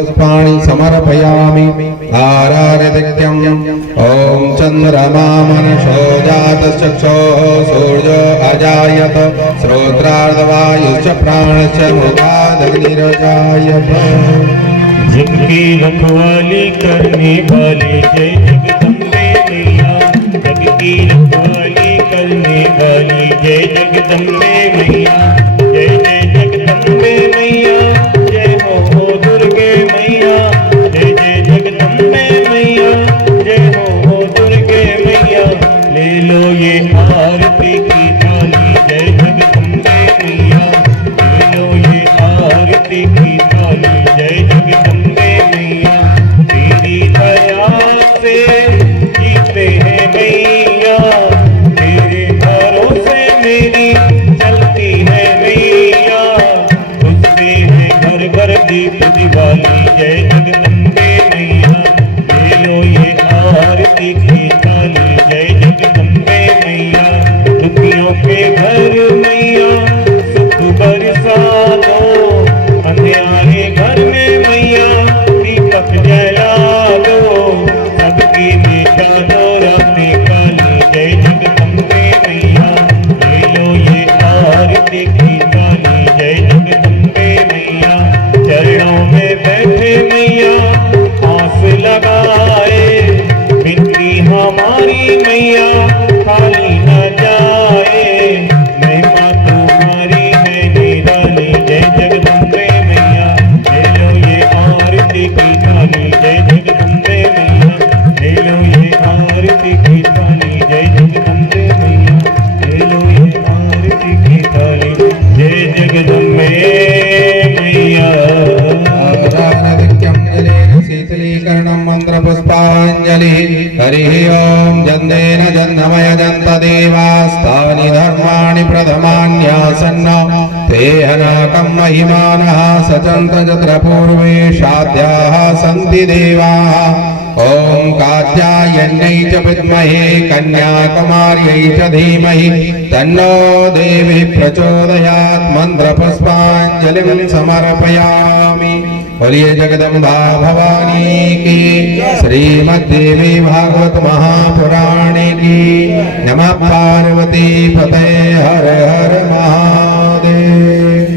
पुष्पाणि समर्पयामि आराधयत्यम् ॐ चन्द्रमा मनसो जातश्चक्षुः सूर्यो अजायत श्रोत्रार्धवायुश्च प्राणश्च मृगादग्निरजायत। जग की रखवाली करने वाले जय जगदम्बे मैया, जग की रखवाली करने वाली जय जगदम्बे मैया, जय जय जगदम्बे मैया, जय हो दुर्गे मैया, जय जय जगदम्बे मैया, जय हो दुर्गे मैया। ले लो ये आरती की थाली जय जगदम्बे मैया, ले लो ये आरती की थाली जय जगदम्बे मैया। तेरी दया से जीते हैं मैया, तेरे भरोसे मेरी चलती है मैया। तुझसे है घर घर दीप दिवाली जय जगदम्बे मैया, ले लो ये आरती की थाली जय जगदम्बे मैया। दुखियों के घर मैया सुख बरसा दो, अंधियारे घर में मैया दीपक जला दो। सबकी मिटा दो रातें काली जय जगदम्बे मैया, ले लो ये आरती की थाली जय जगदम्बे मैया। चरणों में बैठे मैया आस लगाए, बिनती हमारी मैया खाली न जाए। महिमा तुम्हारी है निराली जय जगदम्बे मैया, ले लो ये आरती की थाली जय जगदम्बे मैया, ले लो ये आरती की थाली जय जगदम्बे मैया, ले लो ये आरती की थाली जय जगदम्बे मैया। शीतलीकरणं मन्त्रपुष्पाञ्जलिः। हरिः ॐ जन्देन जन्मय जन्तदेवास्तानि धर्माणि प्रथमान्यासन्न ते हनकं महिमानः सचन्त यत्र पूर्वे साध्याः सन्ति देवाः। ॐ कात्यायन्यै च विद्महे कन्याकुमार्यै च धीमहि तन्नो देवी प्रचोदयात्। मन्त्रपुष्पाञ्जलिं समर्पयामि। बोलिए जगदम्बा भवानी की, श्रीमद्देवी भागवत महापुराणे की। नमः पार्वती पते हर हर महादेव।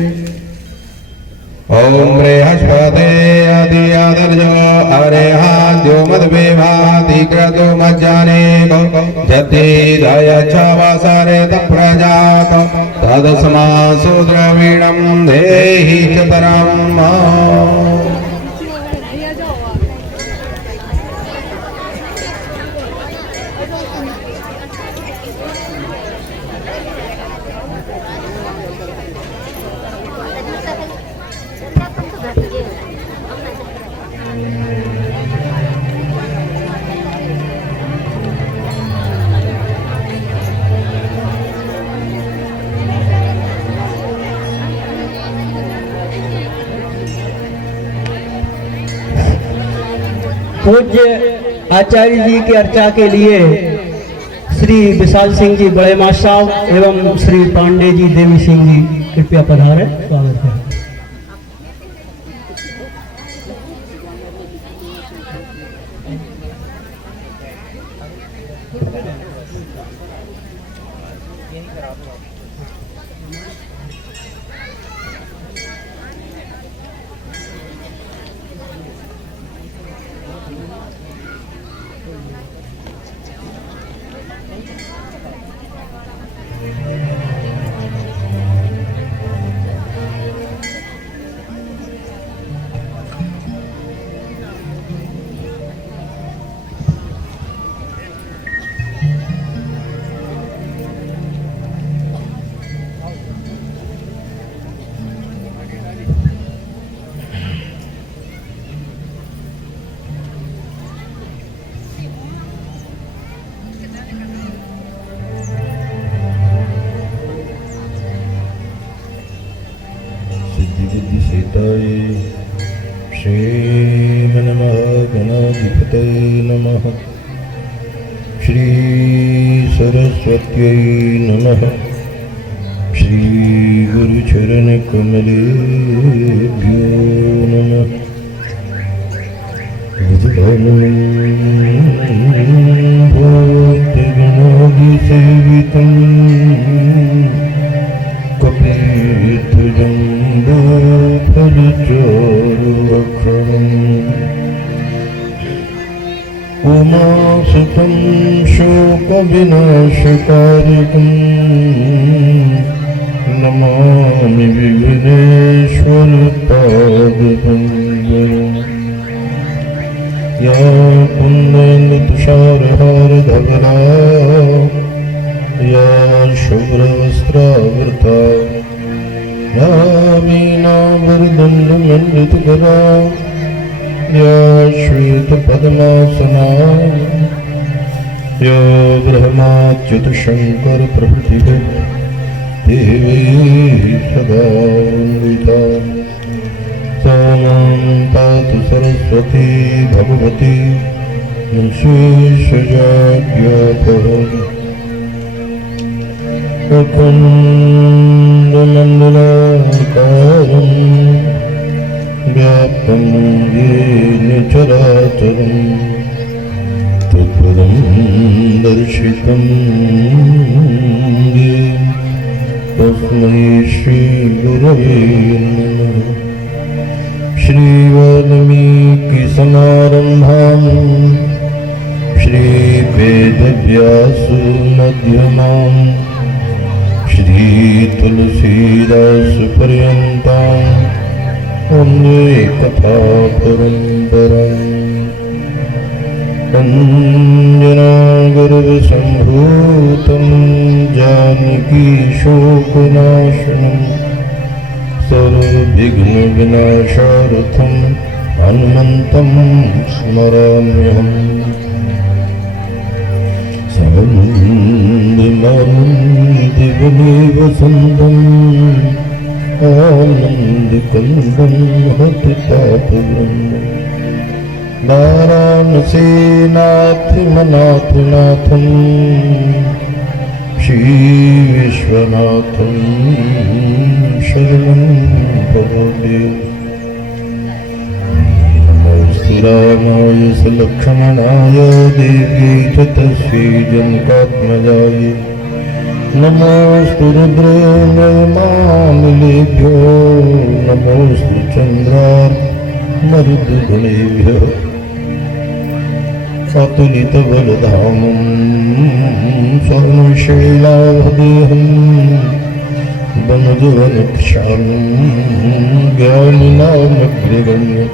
ओम बृहस्पते अधियादर्जो अरेहाद्यो मद्वेवाधिकृतो मज्जाने जद्दीदय च वासरे तप्रजात तदस्मा सुद्रवीणं देहि च तरम्। पूज्य आचार्य जी की अर्चा के लिए श्री विशाल सिंह जी बड़े मास्टर साहब एवं श्री पांडे जी देवी सिंह जी कृपया पधारें। स्वागत है। श्रीमन्महागणाधिपतये नमः। श्री सरस्वत्यै नमः। श्री गुरुचरण कमलेभ्यो नमः। भूतगणादिसेवितं कपित्थजम्बूफलचोरुवक्त्रम् उमासुतं शोकविनाशकारकम् नमामि विघ्नेश्वरपादपङ्कजम् या कुन्देन्दुतुषारहारधवला या शुभ्रवस्त्रावृता या वीणावरदण्डमण्डितकरा या श्वेतपद्मासना या ब्रह्माच्युतशङ्करप्रभृतिः देवी सदा वन्दिता सा मां पातु सरस्वती भगवती शेषजाड्यापहम् अखण्डमण्डलाकारम् व्याप्तं येन चराचरम् तत्पदं दर्शितं येन तस्मै श्रीगुरवे नमः श्रीवाल्मीकिसमारम्भां श्रीवेदव्यासमध्यमां श्रीतुलसीदासपर्यन्तां वन्दे कथापरम्पराम् अञ्जनागर्भसम्भूतं जानकीशोकनाशनम् सर्वविघ्नविनाशार्थं हनुमन्तं स्मराम्यहम् वसन्तम् आनन्दकन्दं हतितापवृन्दम् वाराणसीनाथमनाथनाथं श्रीविश्वनाथं शरणं भजे नमोऽस्तु रामाय सुलक्ष्मणाय देव्यै च तस्यै जनकात्मजाय नमोऽस्तु रुद्रेन्द्रमानिलेभ्यो नमोऽस्तु चन्द्रार्कमरुद्गणेभ्यः अतुलितबलधामं स्वर्णशैलाभदेहं वनजवनक्षालं ज्ञानिनामग्रगण्यं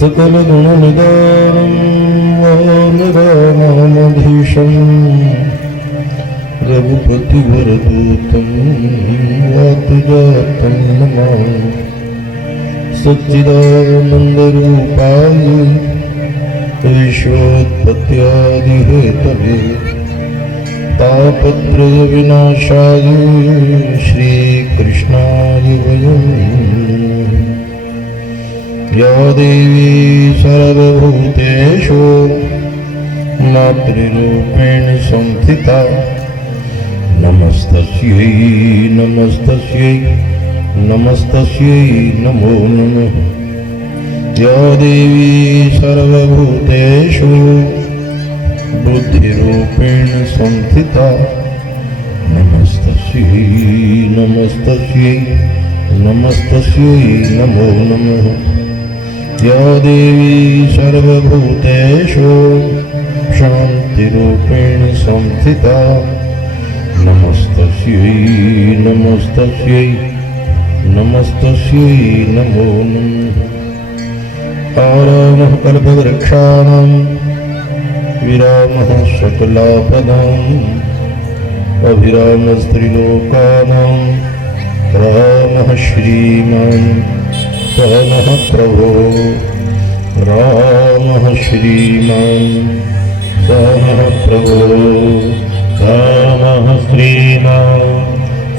सकलगुणनिदानं वानरामाधीशं रघुपतिवरदूतं वातुजातं नमामि सच्चिदानन्दरूपाय विश्वोत्पत्त्यादिहेतवे तापत्रयविनाशाय श्रीकृष्णाय वयं या देवी सर्वभूतेषु मातृरूपेण संस्थिता नमस्तस्यै नमस्तस्यै नमस्तस्यै नमो नमः या देवी सर्वभूतेषु बुद्धिरूपेण संस्थिता नमस्तस्यै नमस्तस्यै नमस्तस्यै नमो नमः या देवी सर्वभूतेषु शान्तिरूपेण संस्थिता नमस्तस्यै नमस्तस्यै नमस्तस्यै नमो नमः आरामः कल्पवृक्षाणां विरामः सकलापदाम् अभिरामस्त्रिलोकानां रामः श्रीमान् रामः प्रभो रामः श्रीमान् रामः प्रभो रामः श्रीमान्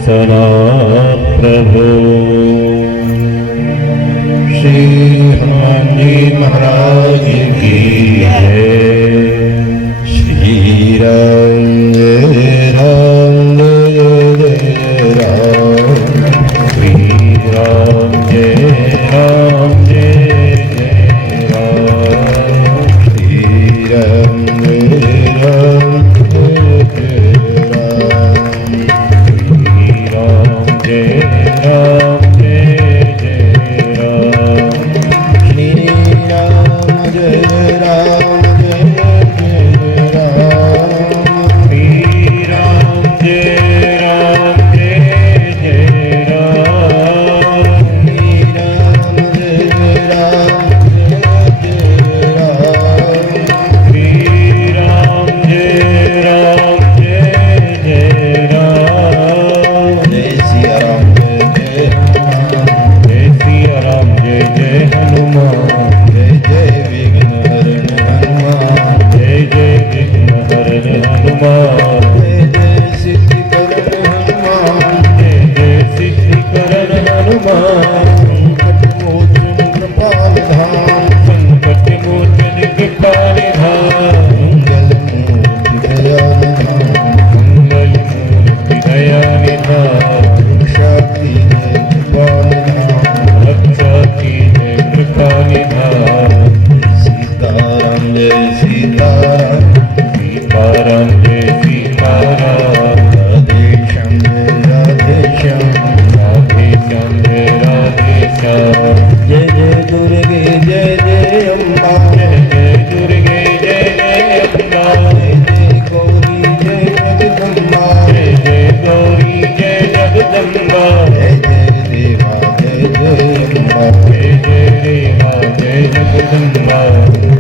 सदाप्रभो श्री हनुमान जी महाराज की जय। श्री राम जय राम जय राम श्री राम जय राम जय जय राम हनुमान जय जय विघ्न हरण हनुमान जय जय विघ्न हरण हनुमान जय जय सिद्धिकरण हनुमान जय जय सिद्धिकरण हनुमान संकट मोचन कृपाल धाम संकट मोचन कृपाल धाम मंगल मूर्ति दयानिधान मंगल मूर्ति दया निधान रक्षा कीजिए कृपा निधान रक्षा कीजिए कृपा निधान सीताराम जय सीताराम सीताराम जय सीताराम राधे श्याम जय राधे श्याम राधे श्याम जय राधे श्याम जय जय दुर्गे जय जय अम्बा जय जय दुर्गे जय जय अम्बा जय जय गौरी जय जगदम्बा जय जय गौरी जय जगदम्बा जय जय देवा जय जय अम्बा जय जय देवा जय जगदम्बा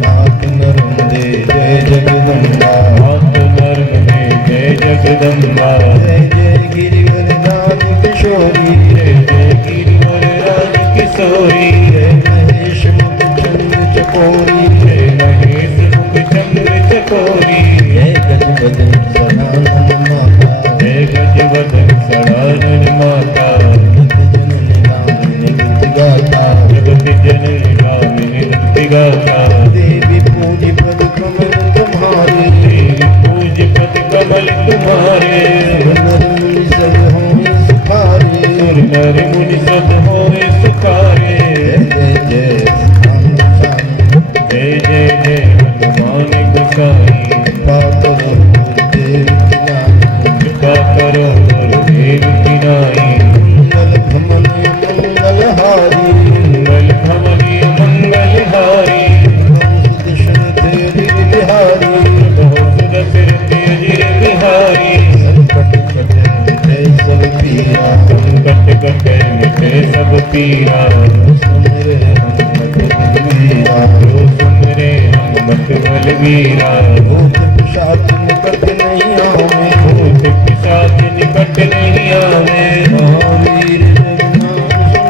नाथ नर्मदे जय जगदम्बा हाथ नर्मदे जय जगदम्बा जय जय गिरिवरदान किशोरी जय जय गिरिवर राज किशोरी जय महेश मुखचंद्र चकोरी जय महेश मुख चंद्र चकोरी जय गजबदन सदानंद माता जय गजवदन सदानंद माता जगत जननी दामिनी गीत गाता जगत जननी गामिनी नृत्य गाता देवी पूज पद कमल तुम्हारे देवी पूज पद कमल तुम्हारे नर मुनि सब हों सुखारे सुर नर मुनि सब होए सुखारे जय जय जय जय जय जय हनुमान गोसाई कृपा करो गुरुदेव की नाम कृपा करो गुरुदेव की नाई मंगल भमन मंगल हारी मंगल भमनी मंगल हारी दशरथ बिहारी बहुत सुदशरथ अजिर बिहारी संकट कटे मिटे सब पीरा संकट कटे मिटे सब पीरा सुमिरे हनुमत वीरा जो सुमरे हनुमत बलवीरा भूत पिशाच निकट नहीं आवे भूत पिशाच निकट नहीं आवे महावीर जब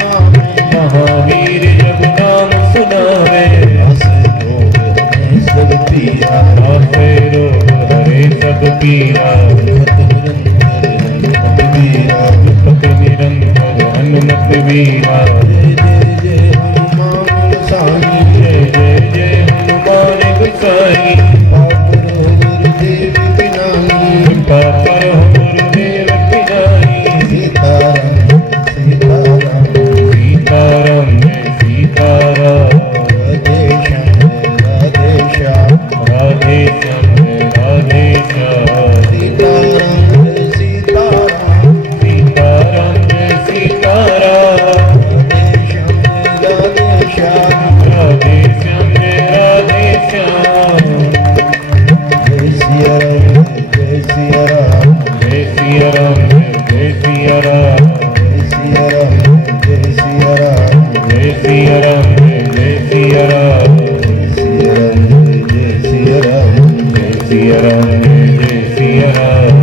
नाम सुनावे महावीर जब नाम सुनावे आसे लोग हमें सब पीरा नासे रोग हरे सब पीरा खत निरंतर हनुमत वीरा दुख निरंतर हनुमत वीरा जय जय जय हनुमान गोसाई जय जय जय हनुमान गोसाई पाकर गुरुदेव की नानी कृपा करो गुरुदेव की नाई सीताराम सीताराम सीताराम जय सीताराम राधे श्याम राधे श्याम राधे श्याम जय राधे श्याम सीताराम जय सीताराम सीताराम जय सीताराम राधे श्याम राधे श्याम राधे श्याम जय राधे श्याम जय सिया राम जय सिया राम जय सिया राम जय सिया राम जय सिया राम जय सिया राम जय सिया राम जय सिया राम जय सिया राम जय सिया राम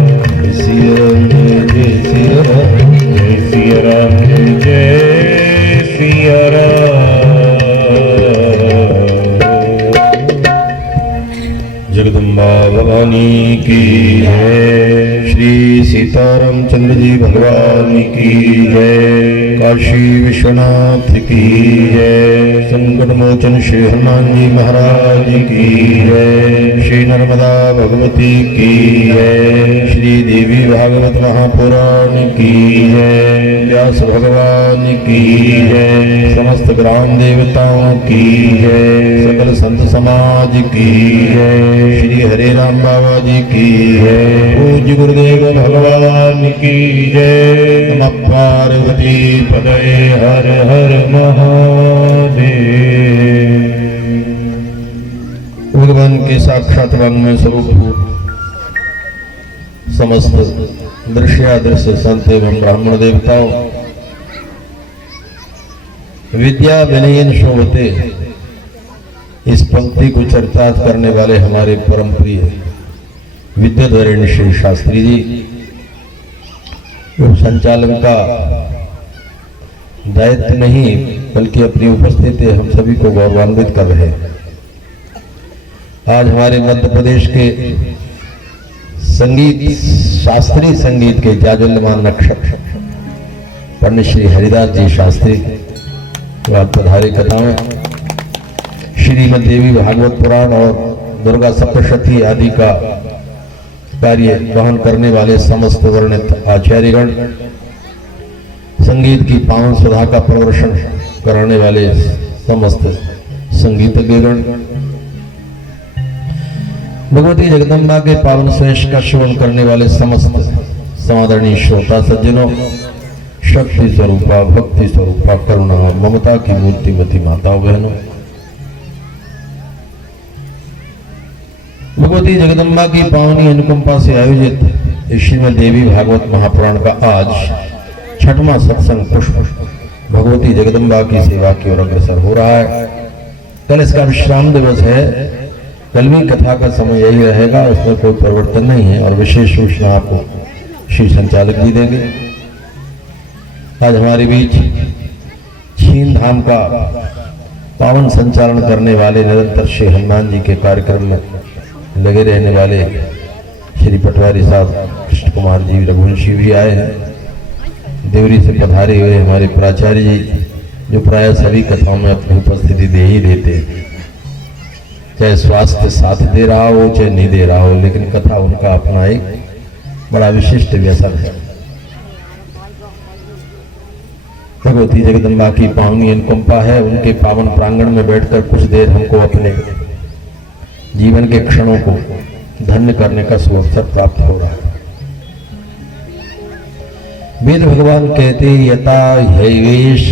जय सिया राम जय सिया राम जय सिया राम जगदम्बा भवानी की जय श्री सीताराम चंद्र जी भगवान की जय काशी विश्वनाथ की जय संकट मोचन श्री हनुमान जी महाराज की जय श्री नर्मदा भगवती की जय श्री देवी भागवत महापुराण की जय व्यास भगवान की जय समस्त ग्राम देवताओं की जय सकल संत समाज की जय श्री हरे राम बाबा जी की जय पूज्य गुरुदेव भगवान की जय नमः पार्वती पदये हर हर महादेव। भगवान के साक्षात वांग्मय स्वरूप समस्त दृश्यादृश्य संत एवं ब्राह्मण देवताओं विद्या विनयन शोभते इस पंक्ति को चरितार्थ करने वाले हमारे परम प्रिय विद्याधरण श्री शास्त्री जी संचालन का दायित्व नहीं बल्कि अपनी उपस्थिति हम सभी को गौरवान्वित कर रहे हैं। आज हमारे मध्य प्रदेश के संगीत, शास्त्रीय संगीत के जाज्वल्यमान नक्षत्र पंडित श्री हरिदास जी शास्त्री पधारे कथा में श्रीमद देवी भागवत पुराण और दुर्गा सप्तशती आदि का कार्य वहन करने वाले समस्त वर्णित आचार्यगण, संगीत की पावन सुधा का प्रदर्शन कराने वाले समस्त संगीतज्ञगण, भगवती जगदम्बा के पावन स्वेश का श्रवण करने वाले समस्त समादरणीय श्रोता सज्जनों, शक्ति स्वरूपा, भक्ति स्वरूपा, करुणा और ममता की मूर्तिमती माताओं बहनों, भगवती जगदम्बा की पावनी अनुकंपा से आयोजित श्रीमद देवी भागवत महापुराण का आज 6वां सत्संग पुष्प भगवती जगदम्बा की सेवा की ओर अग्रसर हो रहा है। कल इसका विश्राम दिवस है। कल भी कथा का समय यही रहेगा, उसमें कोई परिवर्तन नहीं है और विशेष सूचना आपको श्री संचालक जी देंगे। आज हमारे बीच छीन धाम का पावन संचालन करने वाले, निरंतर श्री हनुमान जी के कार्यक्रम में लगे रहने वाले श्री पटवारी साहब कृष्ण कुमार जी रघुवंशी भी आए हैं। देवरी से पधारे हुए हमारे प्राचार्य जी, जो प्राय सभी कथाओं में अपनी उपस्थिति दे ही देते हैं, चाहे स्वास्थ्य साथ दे रहा हो चाहे नहीं दे रहा हो, लेकिन कथा उनका अपना एक बड़ा विशिष्ट व्यसन है। भगवती जगदम्बा की पावनी अनुकंपा है। उनके पावन प्रांगण में बैठकर कुछ देर हमको अपने जीवन के क्षणों को धन्य करने का सुअवसर प्राप्त हो रहा है। वेद भगवान कहते यथा हैवेश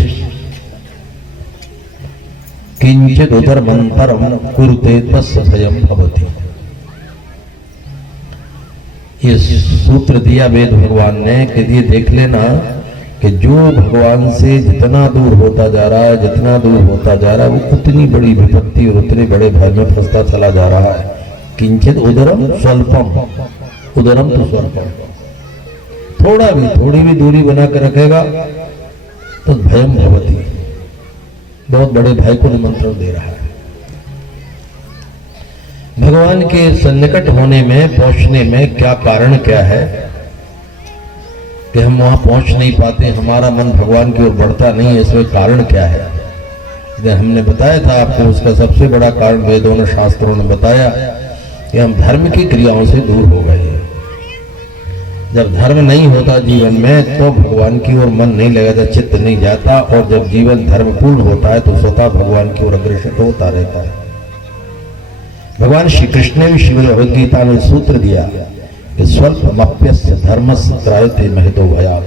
किंचित उदर मंतरम कुरुते तस्य भयम भवति। ये सूत्र दिया वेद भगवान ने कि ये देख लेना कि जो भगवान से जितना दूर होता जा रहा है, जितना दूर होता जा रहा है, वो उतनी बड़ी विपत्ति और उतने बड़े भय में फंसता चला जा रहा है। किंचित उदरम स्वल्पम, उदरम तो स्वल्पम, थोड़ी भी दूरी बना कर रखेगा तो भयम भवति, बहुत बड़े भय को निमंत्रण दे रहा है। भगवान के सन्निकट होने में, पहुंचने में क्या कारण क्या है कि हम वहां पहुंच नहीं पाते, हमारा मन भगवान की ओर बढ़ता नहीं है, इसमें कारण क्या है? हमने बताया था आपको, उसका सबसे बड़ा कारण वेदों ने, शास्त्रों ने बताया कि हम धर्म की क्रियाओं से दूर हो गए। जब धर्म नहीं होता जीवन में तो भगवान की ओर मन नहीं लगता, चित्त नहीं जाता, और जब जीवन धर्म पूर्ण होता है तो स्वतः भगवान की ओर अग्रसर होता रहता है। भगवान श्री कृष्ण ने भी श्रीमद् भगवद गीता में सूत्र दिया कि स्वल्पमप्यस्य धर्मस्य त्रायते महतो भयात्।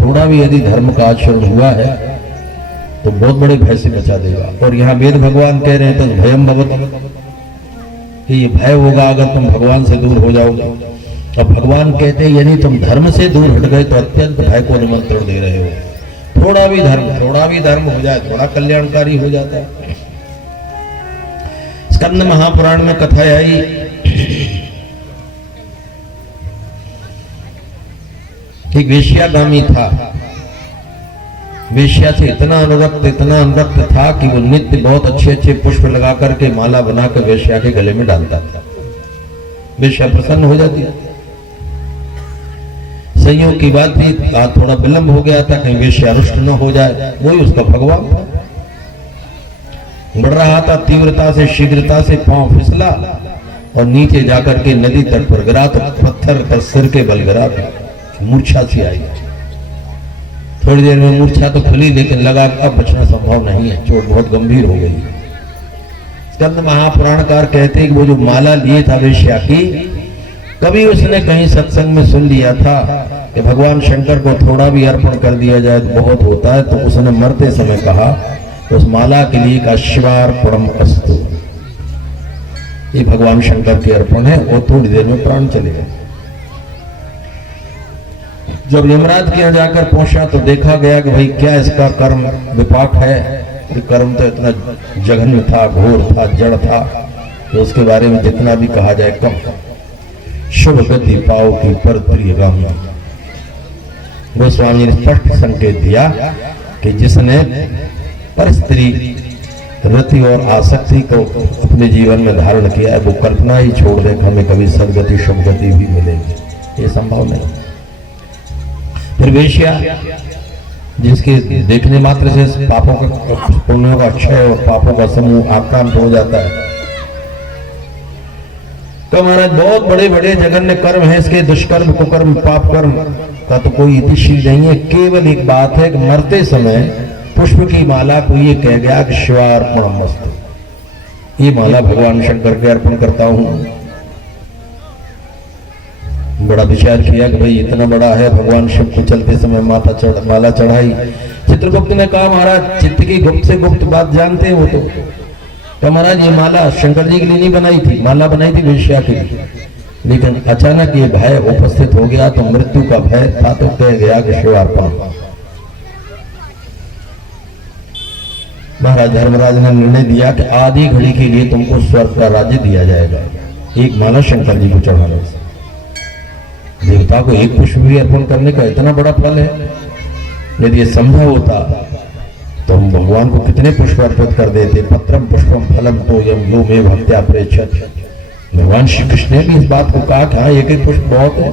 थोड़ा भी यदि धर्म का आचरण हुआ है तो बहुत बड़े भय से बचा देगा। और यहाँ वेद भगवान कह रहे हैं तो भयम भवति, कि ये भय होगा अगर तुम भगवान से दूर हो जाओगे। अब भगवान कहते हैं यदि तुम धर्म से दूर हट गए तो अत्यंत भय को निमंत्रण दे रहे हो। थोड़ा भी धर्म हो जाए, थोड़ा कल्याणकारी हो जाता है। स्कंद महापुराण में कथा आई, एक वेश्यागामी था। वेश्या से इतना अनुरक्त था कि वो नित्य बहुत अच्छे पुष्प लगा करके माला बनाकर वेश्या के गले में डालता था। वेश्या प्रसन्न हो जाती। संयोग की बात थी, थोड़ा विलंब हो गया था, कहीं वेश्या रुष्ट न हो जाए, वही उसका भगवान था। बढ़ रहा था तीव्रता से, शीघ्रता से, पांव फिसला और नीचे जाकर के नदी तट पर गिरा तो पत्थर पर सिर के बल गिरा, मूर्छा सी आई। थोड़ी देर में मूर्छा तो खुली, लेकिन लगा अब बचना संभव नहीं है, चोट बहुत गंभीर हो गई। स्कंद महापुराणकार कहते हैं कि वो जो माला लिए था वेश्या की, कभी उसने कहीं सत्संग में सुन लिया था कि भगवान शंकर को थोड़ा भी अर्पण कर दिया जाए तो बहुत होता है, तो उसने मरते समय कहा तो उस माला के लिए का शिवार्पणम अस्तु, ये भगवान शंकर के अर्पण है। और थोड़ी देर में प्राण चले गए। जब यमराज के यहाँ जाकर पहुंचा तो देखा गया कि भाई क्या इसका कर्म विपाक है। ये कर्म तो इतना जघन्य था, घोर था, जड़ था, तो उसके बारे में जितना भी कहा जाए कम। शुभ गति पाओ की पर प्रियगामी, गोस्वामी ने स्पष्ट संकेत दिया कि जिसने पर स्त्री रति और आसक्ति को अपने जीवन में धारण किया है वो कल्पना ही छोड़ दे कि हमें कभी सदगति शुभगति भी मिलेगी, ये संभव नहीं। फिर वेश्या जिसके देखने मात्र से पापों का पुण्यों का क्षय और पापों का समूह आक्रांत हो जाता है। तो महाराज बहुत बड़े बड़े जघन्य कर्म है, इसके दुष्कर्म कुकर्म पाप कर्म का तो कोई इतिश्री नहीं है। केवल एक बात है कि मरते समय पुष्प की माला को ये कह गया कि शिवार्पणमस्तु, ये माला भगवान शंकर के अर्पण करता हूं। बड़ा विचार किया कि भाई इतना बड़ा है, भगवान शिव को चलते समय माला चढ़ाई। चित्रगुप्त ने कहा महाराज चित्त की गुप्त से गुप्त बात जानते हैं वो तो महाराज ये माला शंकर जी के लिए नहीं बनाई थी, माला बनाई थी वेश्या के लिए। लेकिन अचानक ये भय उपस्थित हो गया तो मृत्यु का भय था तो कह गया कि शिवार्पण। महाराज धर्मराज ने निर्णय दिया कि आधी घड़ी के लिए तुमको स्वर्ग का राज्य दिया जाएगा, एक माला शंकर जी को चढ़ाने से। देवता को एक पुष्प भी अर्पण करने का इतना बड़ा फल है। यदि ये संभव होता तो हम भगवान को कितने पुष्प अर्पित कर देते। पत्रम पुष्पम फलम तो यम यो में भक्त्या प्रेक्षत। भगवान श्री कृष्ण ने भी इस बात को कहा कि हाँ एक एक पुष्प बहुत है।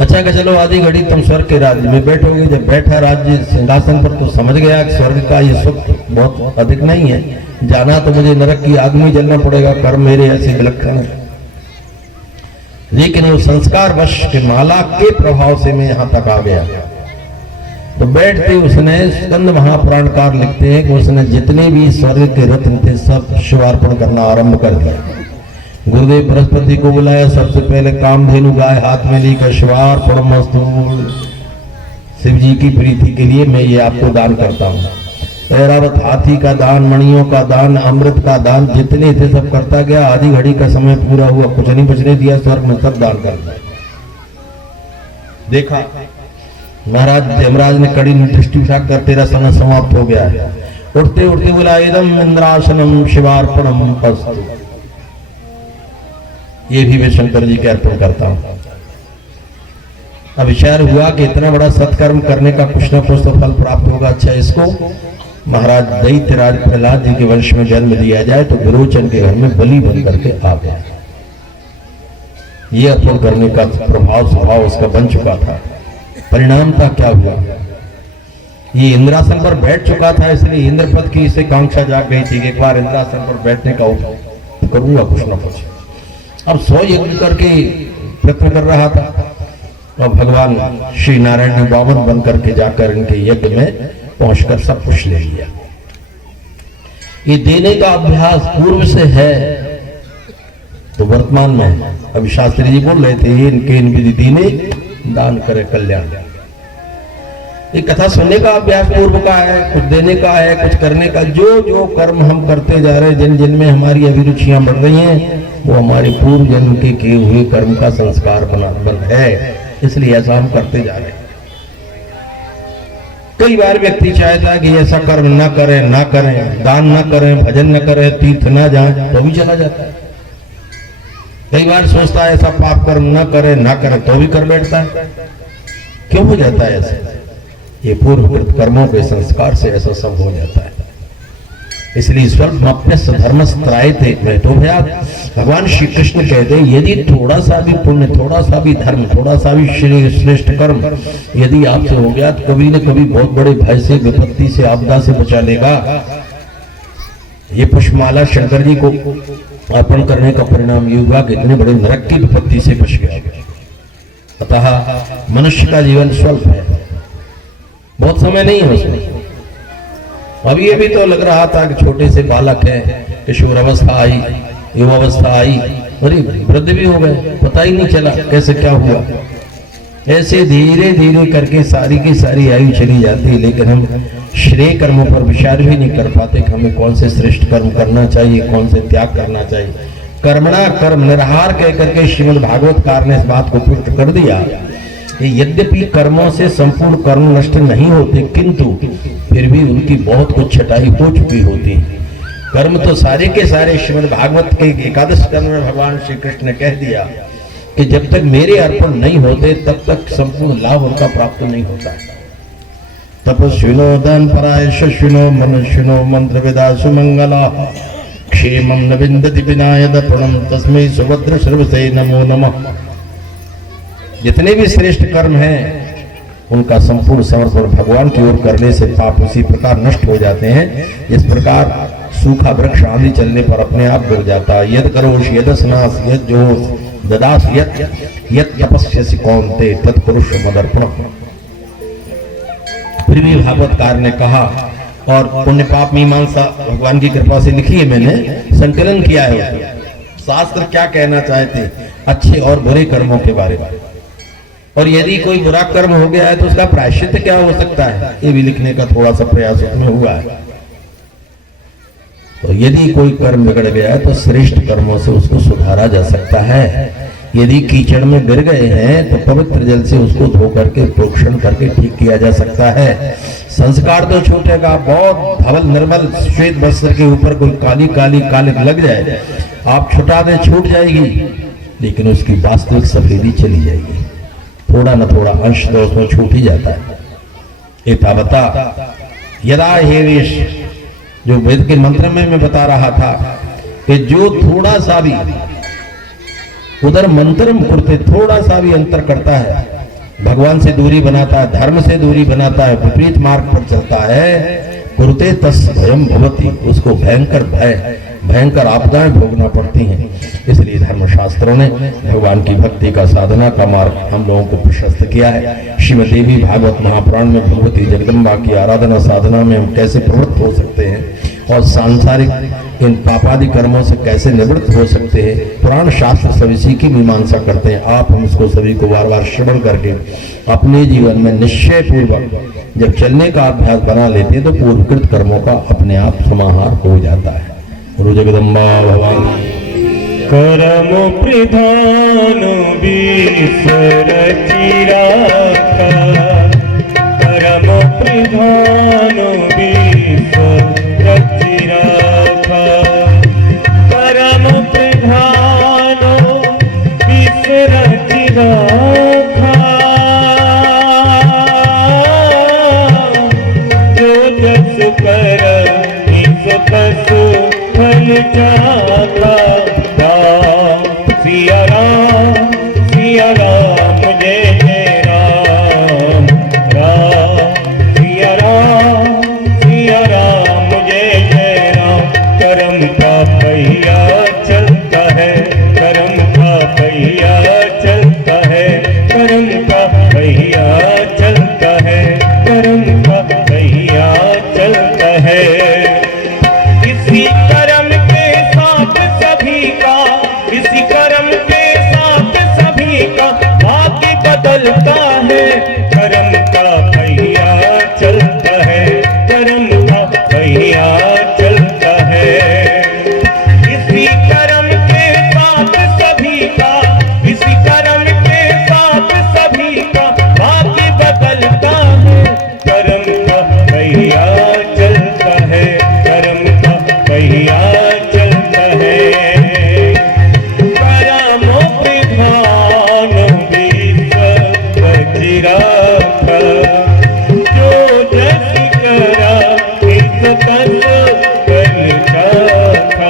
अच्छा कि चलो आधी घड़ी तुम स्वर्ग के राज्य में बैठोगे। जब बैठा राज्य सिंहासन पर तो समझ गया कि स्वर्ग का ये सुख बहुत अधिक नहीं है, जाना तो मुझे नरक की आग में जलना पड़ेगा, कर्म मेरे ऐसे विलक्षण है। लेकिन वो संस्कार वश के माला के प्रभाव से मैं यहां तक आ गया। तो बैठते उसने स्कंद महापुराणकार लिखते हैं कि उसने जितने भी स्वर्ग के रत्न थे सब शिवार्पण करना आरंभ कर दिया। गुरुदेव बृहस्पति को बुलाया, सबसे पहले कामधेनु गाय हाथ में लेकर शिवार्पणमस्तु, शिव जी की प्रीति के लिए मैं ये आपको दान करता हूँ। ऐरावत हाथी का दान, मणियों का दान, अमृत का दान, जितने थे सब करता गया। आधी घड़ी का समय पूरा हुआ, कुछ नहीं बचने दिया, स्वर्ग में सब दान कर दिया। देखा महाराज धर्मराज ने कड़ी दृष्टि उठाकर तेरा समय समाप्त हो गया है। उठते उठते बोला इदम इंद्रासनम शिवार्पणम अस्तु, ये भी मैं शंकर जी के अर्पण करता हूं। अब विचार हुआ कि इतना बड़ा सत्कर्म करने का कुछ ना कुछ तो फल प्राप्त होगा। अच्छा इसको महाराज दैत्यराज प्रहलाद जी के वंश में जन्म दिया जाए तो विरोचन के घर में बलि बन करके आ गया। ये अर्पण करने का प्रभाव स्वभाव उसका बन चुका था। परिणाम था क्या हुआ, ये इंद्रासन पर बैठ चुका था, इसलिए इंद्रपद की इसे कांक्षा जाग गई थी कि एक बार इंद्रासन पर बैठने का करूंगा कुछ ना कुछ। अब 100 यज्ञ करके प्रयत्न कर रहा था। अब भगवान श्री नारायण ने वामन बन करके जाकर इनके यज्ञ में पहुंचकर सब कुछ ले लिया। ये देने का अभ्यास पूर्व से है तो वर्तमान में है। अभी शास्त्री जी बोल रहे थे इनके इन विधि दीने दान करे कल्याण। ये कथा सुनने का अभ्यास पूर्व का है, कुछ देने का है, कुछ करने का। जो जो कर्म हम करते जा रहे हैं, जिन जिन में हमारी अभिरुचियां बढ़ रही हैं, वो हमारे पूर्व जन्म के किए हुए कर्म का संस्कार बन है, इसलिए ऐसा हम करते जा रहे हैं। कई बार व्यक्ति चाहता है कि ऐसा कर्म ना करें, ना करें, दान ना करें, भजन न करें, तीर्थ ना जाए, तो भी चला जाता है। कई बार सोचता है ऐसा पाप कर्म ना करे, ना करे, तो भी कर बैठता है। क्यों हो जाता है ऐसा? ये पूर्वकृत कर्मों के संस्कार से ऐसा सब हो जाता है। इसलिए स्वल्पमप्यस्य धर्मस्त्रायते में तो भैया भगवान श्री कृष्ण कहते हैं यदि थोड़ा सा भी पुण्य, थोड़ा सा भी धर्म, थोड़ा सा भी श्रेष्ठ कर्म यदि आपसे हो गया तो कभी न कभी बहुत बड़े भय से, विपत्ति से, आपदा से बचा लेगा। ये पुष्पमाला शंकर जी को अर्पण करने का परिणाम ये हुआ कि इतने बड़े नरक की विपत्ति से बच गया। अतः मनुष्य का जीवन स्वल्प है, बहुत समय नहीं है उसमें। अब ये भी तो लग रहा था कि छोटे से बालक है, किशोर अवस्था आई, युवावस्था आई, अरे वृद्ध भी हो गए, पता ही नहीं चला कैसे क्या हुआ। ऐसे धीरे धीरे करके सारी की सारी आयु चली जाती है, लेकिन हम श्रेय कर्मों पर विचार भी नहीं कर पाते कि हमें कौन से श्रेष्ठ कर्म करना चाहिए, कौन से त्याग करना चाहिए। कर्मणा कर्म निर्हार कह करके श्रीमद् भागवतकार ने इस बात को पुष्ट कर दिया। यद्यपि कर्मों से संपूर्ण कर्म नष्ट नहीं होते, किंतु फिर भी उनकी बहुत कुछ छटाई हो चुकी होती है। कर्म तो सारे के सारे श्रीमद् भागवत के 11 स्कंद में भगवान श्री कृष्ण ने कह दिया कि जब तक मेरे अर्पण नहीं होते तब तक संपूर्ण लाभ उनका प्राप्त नहीं होता। तपस्विनो दान पराय शश्विनो मनुष्यनो मंत्र विदा सुमंगला क्षेमं न विन्दति विनायद प्रणम तस्मै सुभद्र सर्वसे नमो नमः। जितने भी श्रेष्ठ कर्म हैं उनका संपूर्ण समर्पण भगवान की ओर करने से पाप उसी प्रकार नष्ट हो जाते हैं जिस प्रकार सूखा वृक्ष आंधी चलने पर अपने आप गिर जाता है। यद करोष यदस्नास यद जोश ददास यद तपस्यसि कौन्ते तत्पुरुष मदर्पण। फिर भी भागवतकार ने कहा और पुण्य पाप मीमांसा भगवान की कृपा से लिखी है, मैंने संकलन किया है। शास्त्र क्या कहना चाहते अच्छे और बुरे कर्मों के बारे में, और यदि कोई बुरा कर्म हो गया है तो उसका प्रायश्चित क्या हो सकता है, ये भी लिखने का थोड़ा सा प्रयास उसमें हुआ है। तो यदि कोई कर्म बिगड़ गया है तो श्रेष्ठ कर्मों से उसको सुधारा जा सकता है। यदि कीचड़ में गिर गए हैं तो पवित्र जल से उसको धो करके प्रोक्षण करके ठीक किया जा सकता है। संस्कार तो छूटेगा, बहुत धवल निर्मल श्वेत वस्त्र के ऊपर कोई काली काली कालिक लग जाए, आप छुटा दे छूट जाएगी, लेकिन उसकी वास्तविक सफेदी चली जाएगी। थोड़ा न थोड़ा अंश तो उसमें छूट ही जाता है। एतावता यदा हेवेश, जो वेद के मंत्र में मैं बता रहा था कि जो थोड़ा सा भी उधर मंत्र करते थोड़ा सा भी अंतर करता है, भगवान से दूरी बनाता है, धर्म से दूरी बनाता है, विपरीत मार्ग पर चलता है, कुरुते तस् भयम भवति, उसको भयंकर भयंकर आपदाएं भोगना पड़ती हैं। इसलिए धर्मशास्त्रों ने भगवान की भक्ति का साधना का मार्ग हम लोगों को प्रशस्त किया है। श्रीमद् देवी भागवत महापुराण में भगवती जगदम्बा की आराधना साधना में हम कैसे प्रवृत्त हो सकते हैं और सांसारिक इन पापादि कर्मों से कैसे निवृत्त हो सकते हैं, पुराण शास्त्र सब इसी की मीमांसा करते हैं। आप हम इसको सभी को बार बार श्रवण करके अपने जीवन में निश्चय पूर्वक जब चलने का अभ्यास बना लेते हैं तो पूर्वकृत कर्मों का अपने आप समाहार हो जाता है। गुरु जगदम्बा भवानी। करम प्रधान विसर चिराका, करम प्रधान विसर चिराका, करम प्रधान विसर चिराका, जो जस कर इस तस फल जाता। सिया राम जय जय राम, राम सिया राम जय जय राम। करम का पहिया चलता है, करम का पहिया चलता है, करम का पहिया चलता है, करम का पहिया चलता है। इसी कर्म के साथ सभी का, इसी कर्म के साथ सभी का भाग्य बदलता है। कर्म का पहिया चलता है, कर्म का पहिया चलता है। इसी कर्म के साथ सभी का, इसी कर्म के साथ सभी का भाग्य बदलता है। कर्म का पहिया चलता है, कर्म का पहिया चलता है। जो जस करा इस तस फल जाता।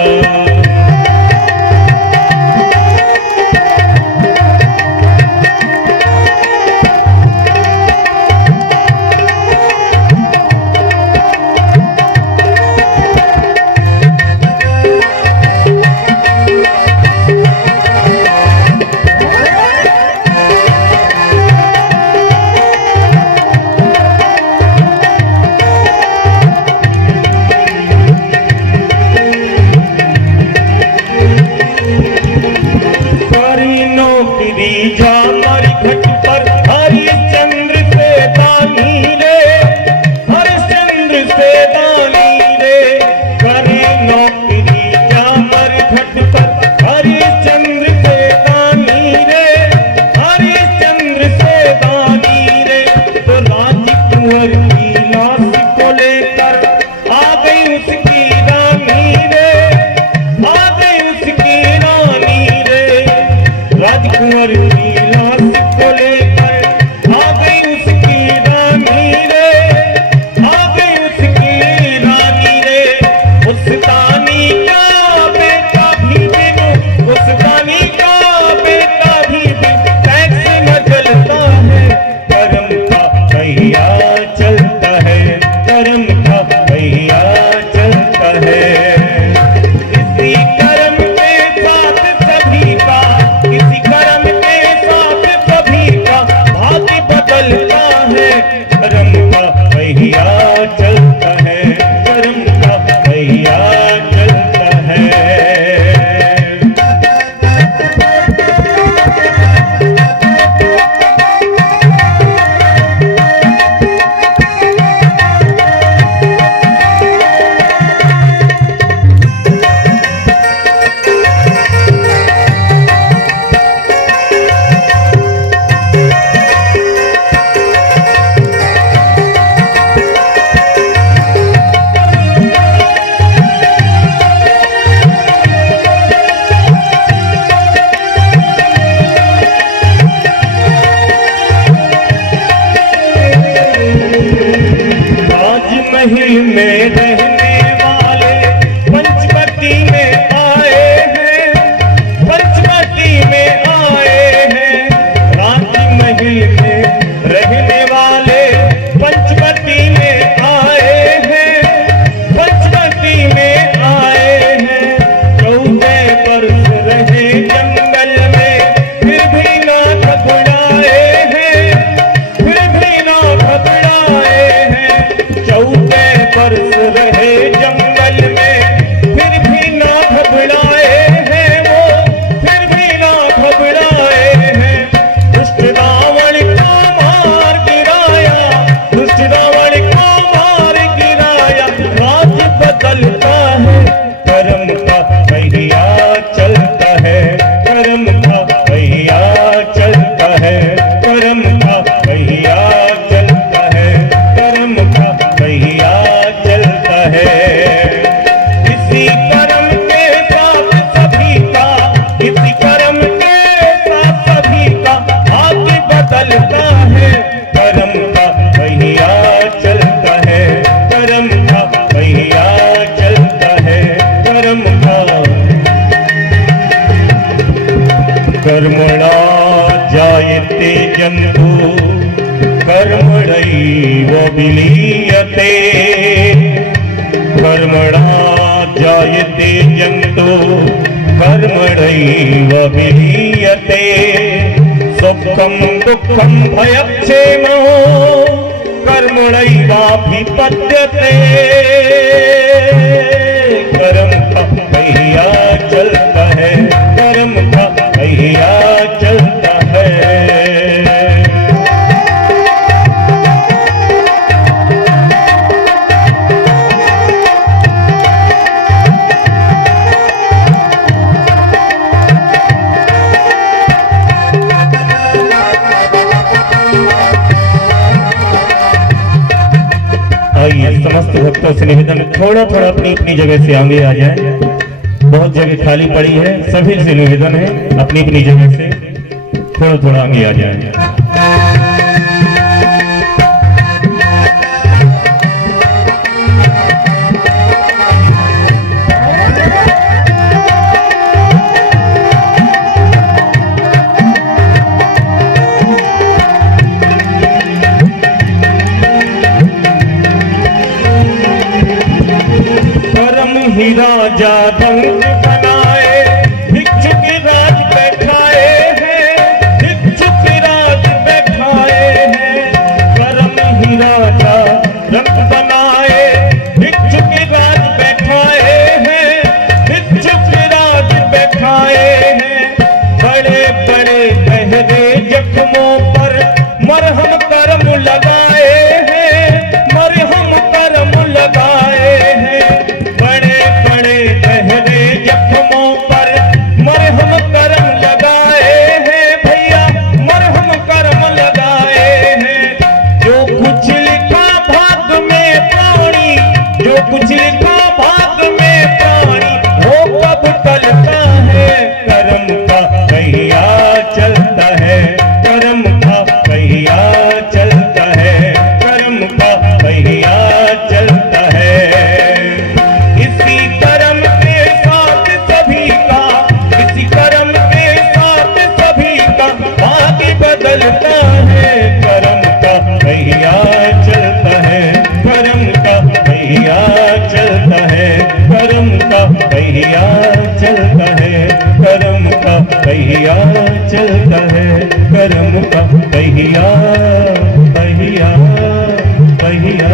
त्यजन्तु कर्मणैव विलीयते सुखं दुःखं भयक्षेमो कर्मणैवाभिपद्यते कर्म का पहिया चलता है, कर्म का पहिया चलता है। आइए समस्त भक्तों से निवेदन, थोड़ा थोड़ा अपनी अपनी जगह से आगे आ जाए। बहुत जगह खाली पड़ी है, सभी से निवेदन है अपनी अपनी जगह से थोड़ा थोड़ा आगे आ जाए। ही राजा धन बनाए, भिक्षु की राज बैठाए हैं, भिक्षु की राज बैठाए हैं। करम ही राजा रंग बनाए, भिक्षु की राज बैठाए हैं, भिक्षु की राज बैठाए हैं। बड़े बड़े गहरे जख्मों पर मरहम करम लगाए हैं, मरहम करम लगाए हैं। गहरे जख्मों पर मरहम करम लगाए हैं भैया, मरहम करम लगाए हैं। जो कुछ लिखा भाग में प्राणी, जो कुछ लिखा भाग में प्राणी, वो कब टलता है। कर्म का पहिया चलता है, कर्म का पहिया चलता है, कर्म का पहिया चलता है। इसी कर्म के साथ सभी का, इसी कर्म के साथ सभी का भाग्य बदलता है। कर्म का पहिया चलता है, कर्म का पहिया चलता है, कर्म का पहिया चलता है, कर्म का पहिया चलता है, कर्म का पहिया पहिया पहिया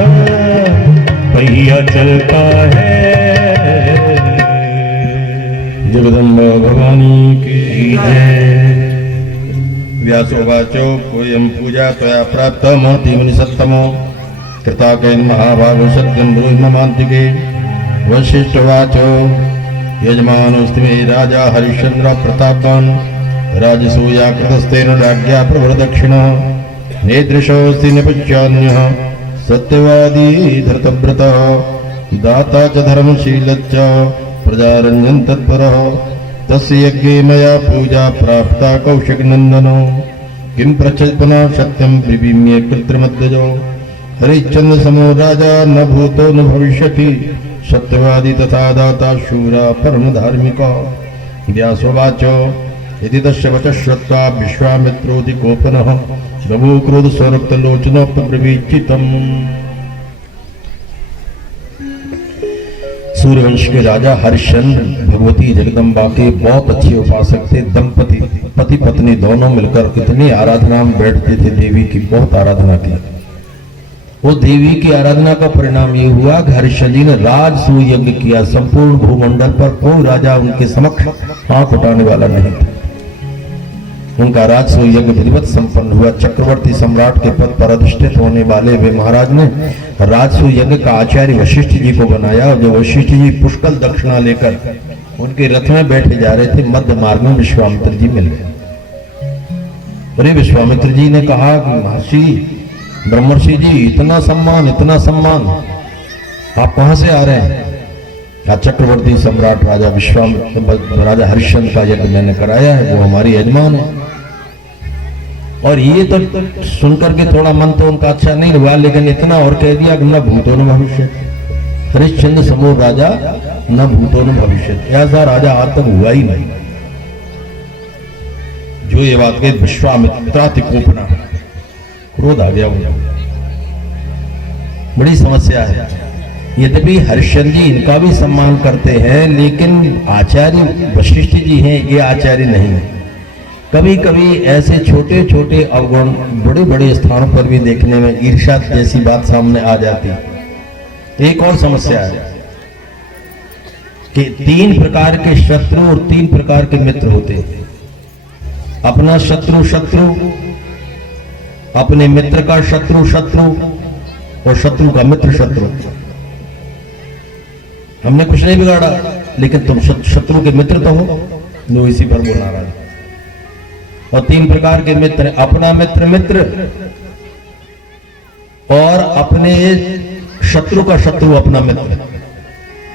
पहिया चलता है। जगदम्बा भवानी की जय। व्यासोवाचो कोयं पूजा त्वया प्राप्तमोऽतीव निसत्तमो कृताकेन महाभागो सत्यं ब्रूहि ममान्तिके। वसिष्ठवाचो यजमानोऽस्ति मे राजा हरिश्चन्द्र प्रतापन् राजसूयाकृतस्तेन राज्ञा प्रवरदक्षिणो नेदृशोऽस्ति निपुच्यान्यः सत्यवादी धृतव्रतः दाता च धर्मशीलश्च प्रजारञ्जन तत्परः तस्य यज्ञे मया पूजा प्राप्ता कौशिकनन्दनो। किं पृच्छति पुनः सत्यं विभिम्ये कृत्रिमद्वजो हरिश्चन्द्र समो राजा न भूतो न भविष्यति सत्यवादी तथा दाता शूरा परम धार्मिका। व्यासोवाचो यदि तस्य वचः श्रुत्वा विश्वामित्रोऽधि कोपनः बभूव क्रोध स्वरक्तलोचनोपब्रवीचितम्। सूर्यवंश के राजा हरिश्चंद्र भगवती जगदम्बा के बहुत अच्छे उपासक थे। दंपति पति पत्नी दोनों मिलकर इतनी आराधना में बैठते थे, देवी की बहुत आराधना की। वो देवी की आराधना का परिणाम ये हुआ कि हरिश्चंद्र जी ने राजसूय यज्ञ किया। संपूर्ण भूमंडल पर कोई राजा उनके समक्ष आंख उठाने वाला नहीं था। उनका राजसूय यज्ञ विधिवत संपन्न हुआ। चक्रवर्ती सम्राट के पद पर अधिष्ठित होने वाले वे महाराज ने राजसूय यज्ञ का आचार्य वशिष्ठ जी को बनाया। और जो वशिष्ठ जी पुष्कल दक्षिणा लेकर उनके रथ में बैठे जा रहे थे, मध्य मार्ग में विश्वामित्र जी मिल गए। अरे विश्वामित्र जी ने कहा कि महर्षि ब्रह्मर्षि जी, इतना सम्मान आप कहां से आ रहे हैं? चक्रवर्ती सम्राट राजा राजा हरिश्चंद्र का यज्ञ मैंने कराया है, वो हमारी यजमान है। और ये तो सुनकर के थोड़ा मन तो उनका अच्छा नहीं हुआ, लेकिन इतना और कह दिया कि न भूतो न भविष्य। हरिश्चंद्र समूह राजा न भूतो न भविष्य, ऐसा राजा आज तक हुआ ही नहीं। जो ये बात कही विश्वामित्रातिकोपना, क्रोध आ गया उनको। बड़ी समस्या है। यद्यपि हरिश्चंद्र जी इनका भी सम्मान करते हैं, लेकिन आचार्य वशिष्ठ जी हैं, ये आचार्य नहीं है। कभी कभी ऐसे छोटे छोटे अवगुण बड़े बड़े स्थानों पर भी देखने में ईर्ष्या जैसी बात सामने आ जाती है। एक और समस्या है कि 3 प्रकार के शत्रु और 3 प्रकार के मित्र होते हैं। अपना शत्रु शत्रु, अपने मित्र का शत्रु शत्रु और शत्रु का मित्र शत्रु। हमने कुछ नहीं बिगाड़ा, लेकिन तुम शत्रु के मित्र तो हो, जो इसी पर बोला रहा है। और 3 प्रकार के मित्र, अपना मित्र मित्र और अपने शत्रु का शत्रु अपना मित्र।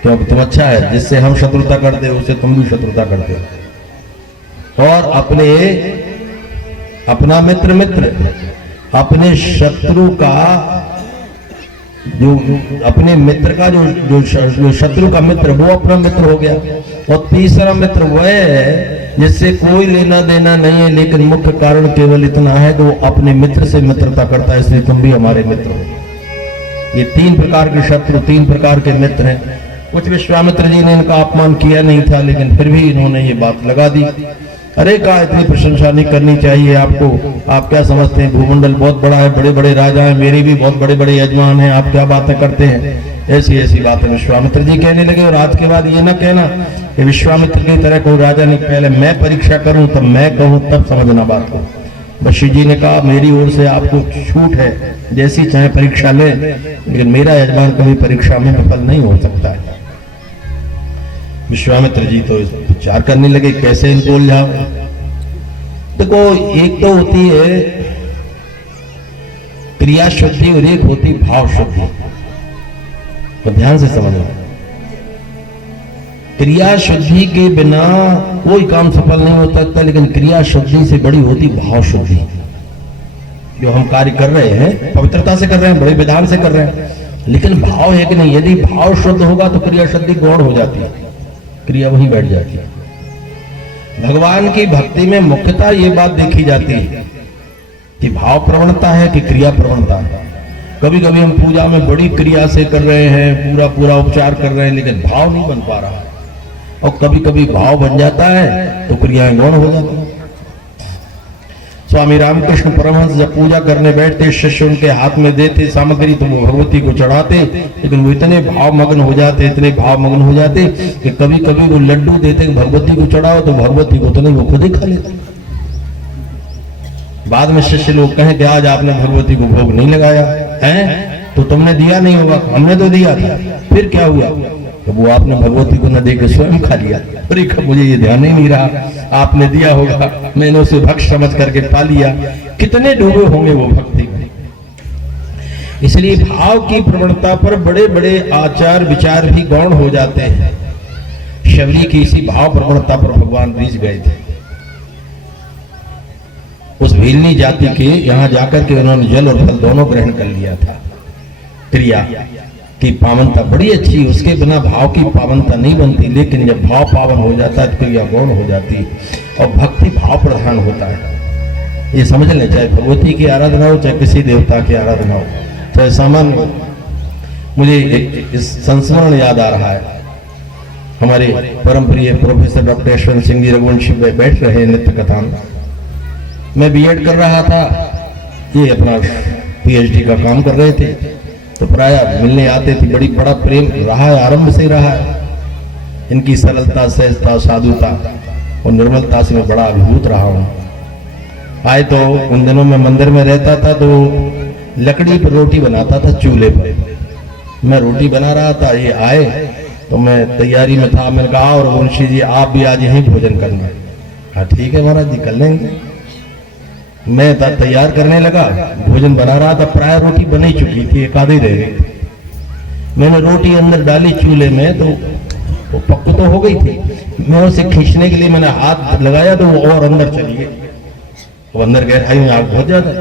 क्योंकि तुम अच्छा है, जिससे हम शत्रुता करते हो उससे तुम भी शत्रुता करते हो। और अपना मित्र मित्र, अपने शत्रु का जो अपने मित्र का जो शत्रु का मित्र वो अपना मित्र हो गया। और तीसरा मित्र वह है जिससे कोई लेना देना नहीं है, लेकिन मुख्य कारण केवल इतना है कि वो अपने मित्र से मित्रता करता है, इसलिए तुम भी हमारे मित्र हो। ये 3 प्रकार के शत्रु, 3 प्रकार के मित्र हैं। कुछ विश्वामित्र जी ने इनका अपमान किया नहीं था, लेकिन फिर भी इन्होंने ये बात लगा दी। अरे कहा इतनी प्रशंसा नहीं करनी चाहिए आपको, आप क्या समझते हैं भूमंडल बहुत बड़ा है, बड़े बड़े राजा हैं, मेरे भी बहुत बड़े बड़े यजमान हैं, आप क्या बातें करते हैं। ऐसी ऐसी बातें विश्वामित्र जी कहने लगे। और आज के बाद ये ना कहना कि विश्वामित्र की तरह कोई राजा नहीं, पहले मैं परीक्षा करूं तब मैं कहूं, तब समझना बात को। वशिष्ठ जी ने कहा मेरी ओर से आपको छूट है, जैसी चाहे परीक्षा लें, लेकिन मेरा यजमान कभी परीक्षा में विफल नहीं हो सकता है। विश्वामित्र जी तो विचार करने लगे कैसे इनको उलझाओ। देखो, एक तो होती है क्रिया शुद्धि और एक होती भाव शुद्धि। तो ध्यान से समझो, क्रिया शुद्धि के बिना कोई काम सफल नहीं हो सकता, लेकिन क्रिया शुद्धि से बड़ी होती भाव शुद्धि। जो हम कार्य कर रहे हैं पवित्रता से कर रहे हैं, बड़े विधान से कर रहे हैं, लेकिन भाव है कि नहीं। यदि भाव शुद्ध होगा तो क्रिया शुद्धि गौण हो जाती है, क्रिया वहीं बैठ जाती है। भगवान की भक्ति में मुख्यतः ये बात देखी जाती है कि भाव प्रवणता है कि क्रिया प्रवणता है। कभी कभी हम पूजा में बड़ी क्रिया से कर रहे हैं, पूरा पूरा उपचार कर रहे हैं, लेकिन भाव नहीं बन पा रहा। और कभी कभी भाव बन जाता है तो क्रियाएं गौण हो जाती हैं। स्वामी रामकृष्ण परमहंस जब पूजा करने बैठते, शिष्य उनके हाथ में देते सामग्री तो वो भगवती को चढ़ाते, लेकिन वो इतने भाव मग्न हो जाते, इतने भाव मग्न हो जाते कि कभी कभी वो लड्डू देते भगवती को चढ़ाओ तो भगवती को तो नहीं, वो खुद ही खा लेते। बाद में शिष्य लोग कहें कि आज आपने भगवती को भोग नहीं लगाया है, तो तुमने दिया नहीं होगा, हमने तो दिया था। फिर क्या हुआ? तो वो आपने भगवती को न देकर स्वयं खा लिया। अरे मुझे ये ध्यान ही नहीं रहा, आपने दिया होगा, मैंने उसे भक्ष समझ करके पा लिया। कितने डूबे होंगे वो भक्ति में। इसलिए भाव की प्रवणता पर बड़े बड़े आचार विचार भी गौण हो जाते हैं। शबरी की इसी भाव प्रवणता पर भगवान रीझ गए थे। उस भीलनी जाति के यहां जाकर के उन्होंने जल और फल दोनों ग्रहण कर लिया था। क्रिया की पावनता बड़ी अच्छी, उसके बिना भाव की पावनता नहीं बनती, लेकिन जब भाव पावन हो जाता है तो क्रिया गौण हो जाती है और भक्ति भाव प्रधान होता है। ये समझ लें, चाहे भगवती की आराधना हो, चाहे किसी देवता की आराधना हो, चाहे सामान्य। मुझे एक संस्मरण याद आ रहा है। हमारे परम प्रिय प्रोफेसर डॉक्टर यशवंत सिंह जी रघुवंशी बैठ रहे नित्य कथा में। मैं बीएड कर रहा था, ये अपना पीएचडी का काम कर रहे थे, तो प्राय मिलने आते थे। बड़ा प्रेम रहा है, आरंभ से ही रहा है। इनकी सरलता, सहजता, साधुता और निर्मलता से मैं बड़ा अभिभूत रहा हूँ। आए तो उन दिनों में मंदिर में रहता था, तो लकड़ी पर रोटी बनाता था, चूल्हे पर मैं रोटी बना रहा था। ये आए तो मैं तैयारी में था। मैंने कहा और मुंशी जी आप भी आज यहीं भोजन करना। हाँ ठीक है महाराज जी, कर लेंगे। मैं तैयार करने लगा, भोजन बना रहा था, प्राय रोटी बनी चुकी थी, एक आधी रह गई। मैंने रोटी अंदर डाली चूल्हे में, तो वो पक तो हो गई थी। मैं उसे खींचने के लिए मैंने हाथ लगाया तो वो और अंदर चली गई। वो अंदर गहराई में आग बहुत ज्यादा।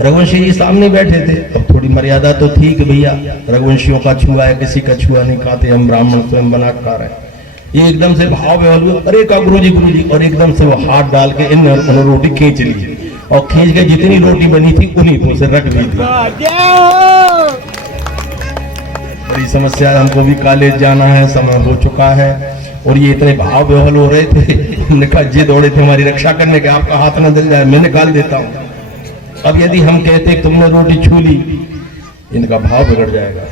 रघुवंशी जी सामने बैठे थे। अब थोड़ी मर्यादा तो थी कि भैया रघुवंशियों का छुआ है, किसी का छुआ नहीं खाते, हम ब्राह्मण स्वयं बना खा रहे हैं। ये एकदम से भाव में हुआ, अरे का गुरुजी, और एकदम से वो हाथ डाल के इन रोटी खींच ली और खींच के जितनी रोटी बनी थी उन्हीं को से रख दी थी। बड़ी समस्या है, हमको भी कॉलेज जाना है, समय हो चुका है। और ये इतने भाव बेहल हो रहे थे, हमने कहा ये दौड़े थे हमारी रक्षा करने के, आपका हाथ न जल जाए, मैं निकाल देता हूँ। अब यदि हम कहते तुमने रोटी छू ली, इनका भाव बिगड़ जाएगा।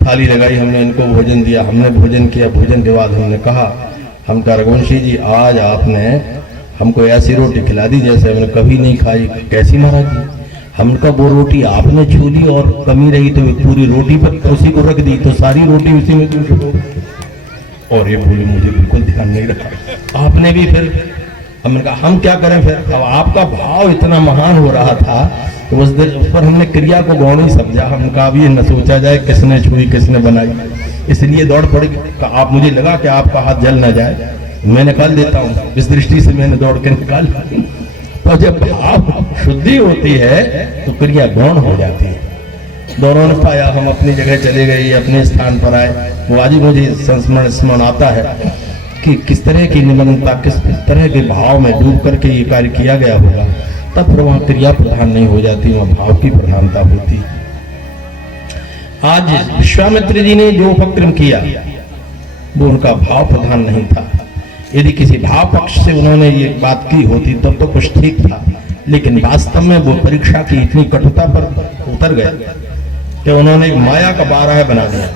थाली लगाई, हमने इनको भोजन दिया, हमने भोजन किया। भोजन के बाद हमने कहा, हम कहा रघुवंशी जी आज आपने हमको ऐसी रोटी खिला दी जैसे हमने कभी नहीं खाई। कैसी महाराज जी? हमका वो रोटी आपने छू ली और कमी रही तो पूरी रोटी पर उसी को रख दी, तो सारी रोटी उसी में क्यों छू? और ये बोली मुझे बिल्कुल ध्यान नहीं रखा। आपने भी फिर हमने कहा हम क्या करें फिर? अब आपका भाव इतना महान हो रहा था तो उस पर हमने क्रिया को गौण ही समझा। हम कहा अब ये न सोचा जाए किसने छुई किसने बनाई, इसलिए दौड़ पड़ी। आप मुझे लगा कि आपका हाथ जल ना जाए, मैं निकाल देता हूँ, इस दृष्टि से मैंने दौड़ के निकाल। तो जब भाव शुद्धि होती है तो क्रिया गौण हो जाती है। दोनों ने पाया, हम अपनी जगह चले गए, अपने स्थान पर आए। वो आज मुझे स्मरण आता है कि किस तरह की निमग्नता, किस तरह के भाव में डूब करके ये कार्य किया गया होगा, तब फिर वहां क्रिया प्रधान नहीं हो जाती, वहां भाव की प्रधानता होती। आज विश्वामित्र जी ने जो उपक्रम किया वो उनका भाव प्रधान नहीं था। यदि किसी भाव पक्ष से उन्होंने ये बात की होती तब तो कुछ ठीक था, लेकिन वास्तव में वो परीक्षा की इतनी कटुता पर उतर गए कि उन्होंने एक माया का बारह बना दिया।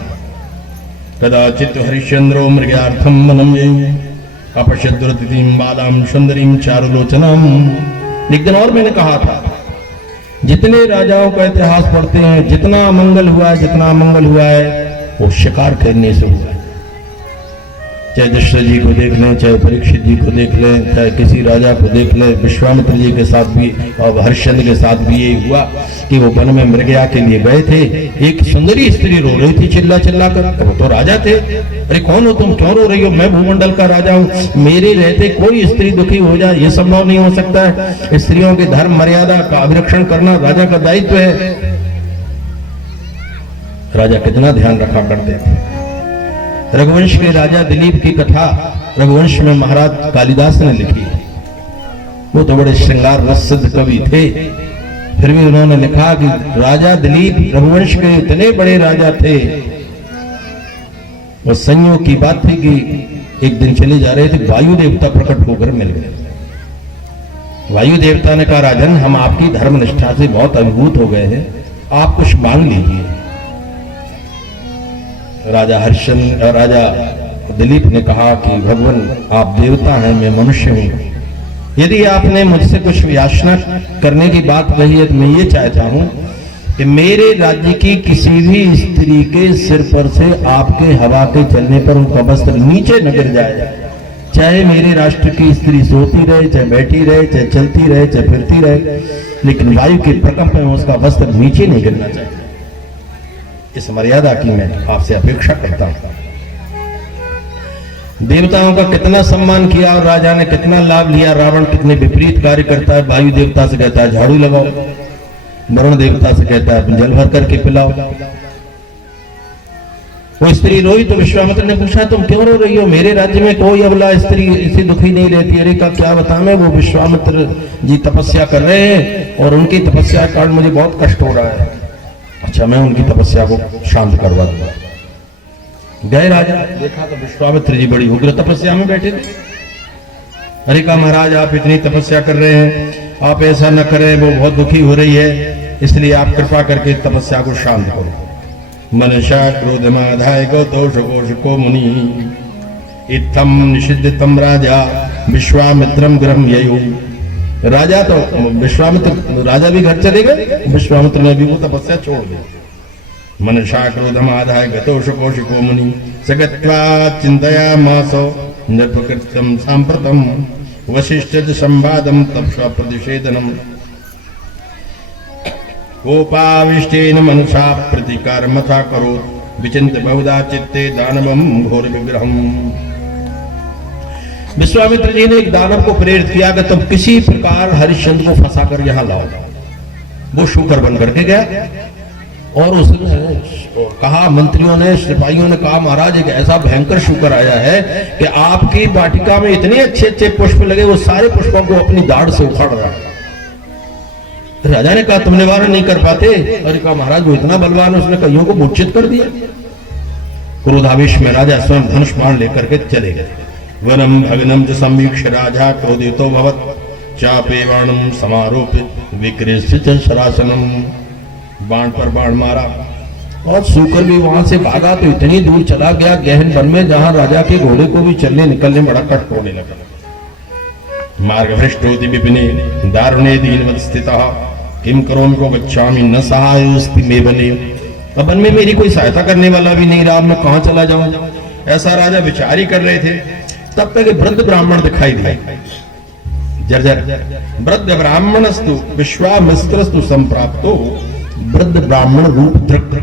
कदाचित हरिश्चंद्रो मृगार्थम वनम अपश्यद्रुतिम बालाम सुंदरीम चारुलोचनम। एक दिन और मैंने कहा था, जितने राजाओं का इतिहास पढ़ते हैं, जितना मंगल हुआ है वो शिकार करने से हुआ है। चाहे दशरथ जी को देख लें, चाहे परीक्षित जी को देख लें, चाहे किसी राजा को देख लें, विश्वामित्र जी के साथ भी और हरिश्चंद्र के साथ भी ये हुआ कि वो वन में मृगया के लिए गए थे। एक सुंदरी स्त्री रो रही थी चिल्ला चिल्ला कर। वो तो राजा थे। अरे कौन हो तुम, क्यों रो रही हो? मैं भूमंडल का राजा हूँ, मेरे रहते कोई स्त्री दुखी हो जाए ये संभव नहीं हो सकता है। स्त्रियों के धर्म मर्यादा का अभिरक्षण करना राजा का दायित्व है। राजा कितना ध्यान रखा करते थे। रघुवंश के राजा दिलीप की कथा रघुवंश में महाराज कालिदास ने लिखी। वो तो बड़े श्रृंगार रस सिद्ध कवि थे, फिर भी उन्होंने लिखा कि राजा दिलीप रघुवंश के इतने बड़े राजा थे। और संयोग की बात थी कि एक दिन चले जा रहे थे, वायु देवता प्रकट होकर मिल गए। वायु देवता ने कहा, राजन हम आपकी धर्म निष्ठा से बहुत अभिभूत हो गए हैं, आप कुछ मांग लीजिए। राजा दिलीप ने कहा कि भगवान आप देवता हैं, मैं मनुष्य हूं, यदि आपने मुझसे कुछ याचना करने की बात कही है तो मैं ये चाहता हूं कि मेरे राज्य की किसी भी स्त्री के सिर पर से आपके हवा के चलने पर उनका वस्त्र नीचे न गिर जाए। चाहे मेरे राष्ट्र की स्त्री सोती रहे, चाहे बैठी रहे, चाहे चलती रहे, चाहे फिरती रहे, लेकिन वायु के प्रकंप में उसका वस्त्र नीचे नहीं गिरना चाहिए। इस मर्यादा की मैं आपसे अपेक्षा करता हूं। देवताओं का कितना सम्मान किया और राजा ने कितना लाभ लिया। रावण कितने विपरीत कार्य करता है। वायु देवता से कहता है झाड़ू लगाओ, वरुण देवता से कहता है जल भर करके पिलाओ। वो स्त्री रोई तो विश्वामित्र ने पूछा तुम क्यों रो रही हो? मेरे राज्य में कोई अबला स्त्री इसी दुखी नहीं रहती। अरे का क्या बताएं, वो विश्वामित्र जी तपस्या कर रहे हैं और उनकी तपस्या के कारण मुझे बहुत कष्ट हो रहा है। अच्छा मैं उनकी तपस्या को शांत करवा दूंगा। गए राजा, देखा तो विश्वामित्र जी बड़ी उग्र तपस्या में बैठे थे। अरे कहा महाराज आप इतनी तपस्या कर रहे हैं, आप ऐसा न करें, वो बहुत दुखी हो रही है, इसलिए आप कृपा करके तपस्या को शांत करो। मनसा क्रोधमाधाय को दोष कोश को मुनि इत्थम निषिद्धतम राजा विश्वामित्रम गृहम ययु। राजा तो विश्वामित्र राजा भी घर चले गए, विश्वामित्र ने भी वो तपस्या छोड़ दी। मनसा क्रोधमाधाय गतो शकोशिको मुनि सगत्वा चिंतयामासो नृपकृत्यं सांप्रतम वशिष्ठ संवादम तपस्वा प्रतिषेधनम गोपाविष्टेन मनसा प्रतिकारमथा करो विचिंत बहुधा चित्ते दानवम घोर विग्रहम। विश्वामित्र जी ने एक दानव को प्रेरित किया कि तुम किसी प्रकार हरिश्चंद्र को फंसाकर यहां लाओ। वो शूकर बन करके गया और उसने कहा, मंत्रियों ने सिपाहियों ने कहा महाराज एक ऐसा भयंकर शूकर आया है कि आपकी वाटिका में इतने अच्छे अच्छे पुष्प लगे, वो सारे पुष्पों को अपनी दाढ़ से उखाड़ रहा है। राजा ने कहा तुम निवारण नहीं कर पाते। अरे कहा महाराज वो इतना बलवान है, उसने कईयों को मूर्छित कर दिया। क्रोधावेश में राजा स्वयं धनुष बाण लेकर के चले गए। वनम भग्नम च समीक्ष राजा क्रोधितो भवत् चापे बाणम समारोपित विकृष्ट शरासनम। बाण पर बाण मारा और सूकर भी वहां से भागा तो इतनी दूर चला गया गहन वन में, जहां राजा के घोड़े को भी चलने निकलने बड़ा कष्ट होने लगा। मार्ग भ्रष्टोति विपिने दारुणे दीनवत् स्थितः किम करोमि को गच्छामि न सहायोस्ति मे बने। अब वन में मेरी कोई सहायता करने वाला भी नहीं रहा, मैं कहां चला जाऊं। ऐसा राजा विचार ही कर रहे थे। तब तक वृद्ध ब्राह्मण दिखाई दिए। जर्जर वृद्ध ब्राह्मणस्तु विश्वामित्रस्तु संप्राप्तो। वृद्ध ब्राह्मण रूप दृक्,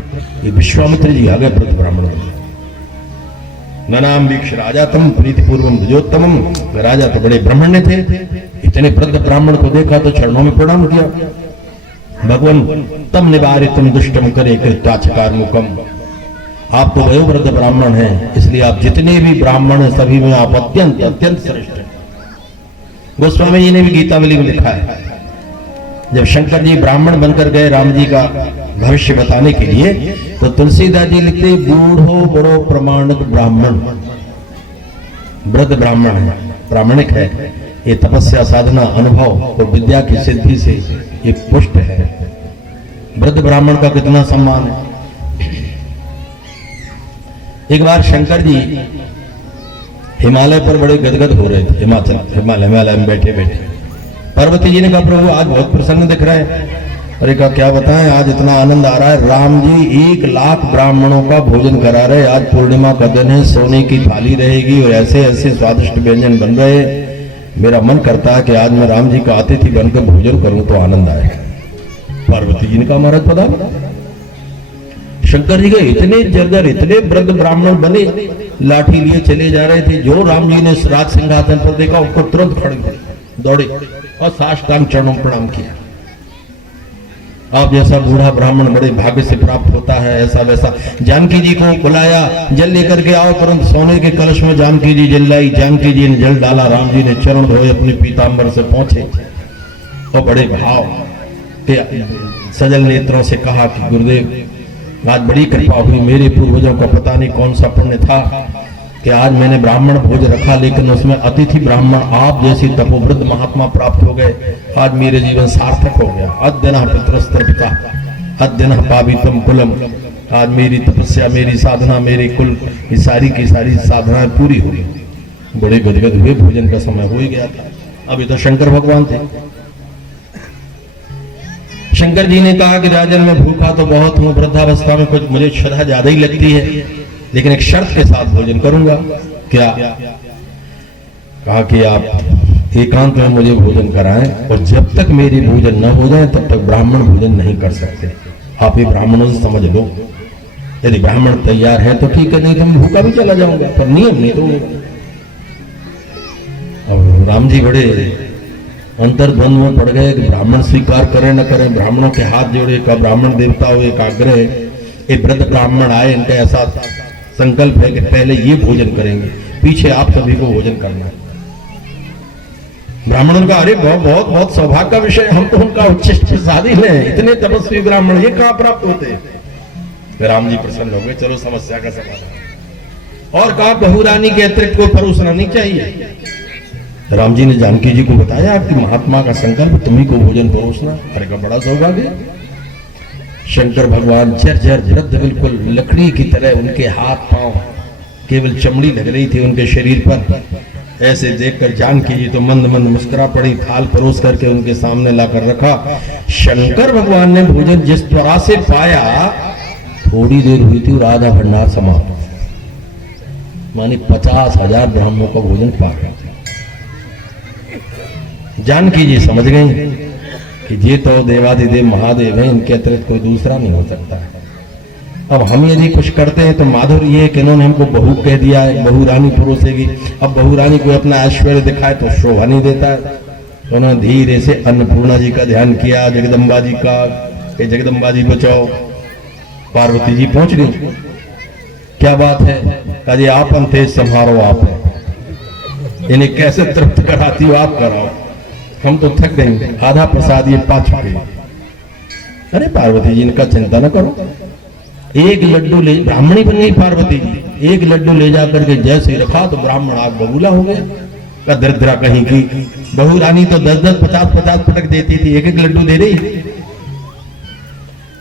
ये विश्वामित्र जी आ गए वृद्ध ब्राह्मण। ननाम वीक्ष राजा तम प्रीति पूर्वम द्विजोत्तमम। राजा तो बड़े ब्राह्मण्य थे, इतने वृद्ध ब्राह्मण को देखा तो चरणों में प्रणाम किया। भगवान तम निवारितम दुष्टम करे कृत्याचकार मुकम। आप तो वयोवृद्ध ब्राह्मण हैं, इसलिए आप जितने भी ब्राह्मण हैं सभी में आप अत्यंत अत्यंत श्रेष्ठ हैं। गोस्वामी जी ने भी गीतावली में लिखा है, जब शंकर जी ब्राह्मण बनकर गए राम जी का भविष्य बताने के लिए, तो तुलसीदास जी लिखते बूढ़ो बड़ो प्रमाणिक ब्राह्मण। वृद्ध ब्राह्मण है, प्रामाणिक है, ये तपस्या साधना अनुभव और विद्या की सिद्धि से ये पुष्ट है। वृद्ध ब्राह्मण का कितना सम्मान है। एक बार शंकर जी हिमालय पर बड़े गदगद हो रहे थे, हिमालय में बैठे बैठे। पार्वती जी ने कहा प्रभु आज बहुत प्रसन्न दिख रहा है। अरे कहा क्या बताएं, आज इतना आनंद आ रहा है, राम जी 1 लाख ब्राह्मणों का भोजन करा रहे। आज पूर्णिमा का दिन है, सोने की थाली रहेगी और ऐसे ऐसे स्वादिष्ट व्यंजन बन रहे। मेरा मन करता है कि आज मैं राम जी का अतिथि बनकर भोजन करूं तो आनंद आएगा। पार्वती जी ने कहा महाराज पधारो। शंकर जी के इतने जर्जर इतने वृद्ध ब्राह्मण बने, लाठी लिए चले जा रहे थे। जो राम जी ने राज सिंहासन पर देखा उसको तुरंत खड़े दौड़े और साष्टांग चरणों प्रणाम किया। आप जैसा बूढ़ा ब्राह्मण बड़े भाग्य से प्राप्त होता है, ऐसा वैसा। जानकी जी को बुलाया, जल लेकर के आओ, परंतु सोने के कलश में जानकी जी जल लाई। जानकी जी ने जल डाला, राम जी ने चरण धोए, अपने पीतांबर से पहुंचे और बड़े भाव के सजल नेत्रों से कहा कि गुरुदेव आज बड़ी कृपा हुई, मेरे पूर्वजों का पता नहीं कौन सा पुण्य था कि आज मैंने ब्राह्मण भोज रखा, लेकिन उसमें अतिथि ब्राह्मण आप जैसी तपोवृद्ध महात्मा प्राप्त हो गए। आज मेरे जीवन सार्थक हो गया। अद्यनः पितृस्तर पिता अद्यनः पावितम कुलम। आज मेरी तपस्या, मेरी साधना, मेरे कुल की सारी साधनाएं पूरी हुई। बड़े गदगद हुए, भोजन का समय हो ही गया था। अभी तो शंकर भगवान थे। शंकर जी ने कहा कि राजन मैं भूखा तो बहुत हूं, वृद्धावस्था में कुछ मुझे श्रद्धा ज्यादा ही लगती है, लेकिन एक शर्त के साथ भोजन करूंगा। क्या? कहा कि आप एकांत में मुझे भोजन कराएं और जब तक मेरी भोजन न हो जाए तब तक ब्राह्मण भोजन नहीं कर सकते। आप ये ब्राह्मणों से समझ लो, यदि ब्राह्मण तैयार है तो ठीक है, नहीं तो मैं भूखा भी चला जाऊंगा, पर नियम नहीं तो। और राम जी बड़े अंतर्द्वंद में पड़ गए कि ब्राह्मण स्वीकार करें न करें। ब्राह्मणों के हाथ जोड़े, का ब्राह्मण देवता हो एक आग्रह। एक वृद्ध ब्राह्मण आए, इनका ऐसा संकल्प है कि पहले ये भोजन करेंगे, पीछे आप सभी को भोजन करना है। ब्राह्मणों का अरे बहुत बहुत सौभाग्य का विषय, हम तो उनका उच्चिष्ट प्रसादी हैं। इतने तपस्वी ब्राह्मण ये कहां प्राप्त होते हैं। राम जी प्रसन्न हो गए, चलो समस्या का समाधान। और कहा बहुरानी के अतिरिक्त कोई परोसना नहीं चाहिए। राम जी ने जानकी जी को बताया कि महात्मा का संकल्प तुम्ही को भोजन परोसना। अरे का बड़ा सौभाग्य। शंकर भगवान जर्जर वृद्ध, बिल्कुल लकड़ी की तरह, उनके हाथ पांव केवल चमड़ी लग रही थी उनके शरीर पर। ऐसे देखकर जानकी जी तो मंद मंद मुस्कुरा पड़ी। थाल परोस करके उनके सामने लाकर रखा। शंकर भगवान ने भोजन जिस तरह से पाया, थोड़ी देर हुई थी और आधा भंडार समाप्त, मानी 50,000 ब्राह्मणों का भोजन पा गया। जानकी जी समझ गई कि ये तो देवाधिदेव महादेव हैं, इनके अतिरिक्त कोई दूसरा नहीं हो सकता है। अब हम यदि कुछ करते हैं तो माधुर्य ये कि इन्होंने हमको बहू कह दिया है, बहू रानी परोसेगी। अब बहू रानी को अपना ऐश्वर्य दिखाए तो शोभा नहीं देता है। तो उन्होंने धीरे से अन्नपूर्णा जी का ध्यान किया, जगदम्बा जी का, जगदम्बा जी बचाओ। पार्वती जी पहुंच गई। क्या बात है? कहा आप अंते संहारो, आप है, इन्हें कैसे तृप्त कराती हो आप कराओ, हम तो थक गए। आधा प्रसाद ये पा चुके। अरे पार्वती जी, इनका चिंता न करो, एक लड्डू ले, ब्राह्मणी बन गई पार्वती जी, एक लड्डू ले जाकर के जैसे रखा तो ब्राह्मण आग बबूला हो गया। का दरिद्रा कहीं की बहू रानी तो 10-10, 50-50 पटक देती थी, एक एक लड्डू दे रही।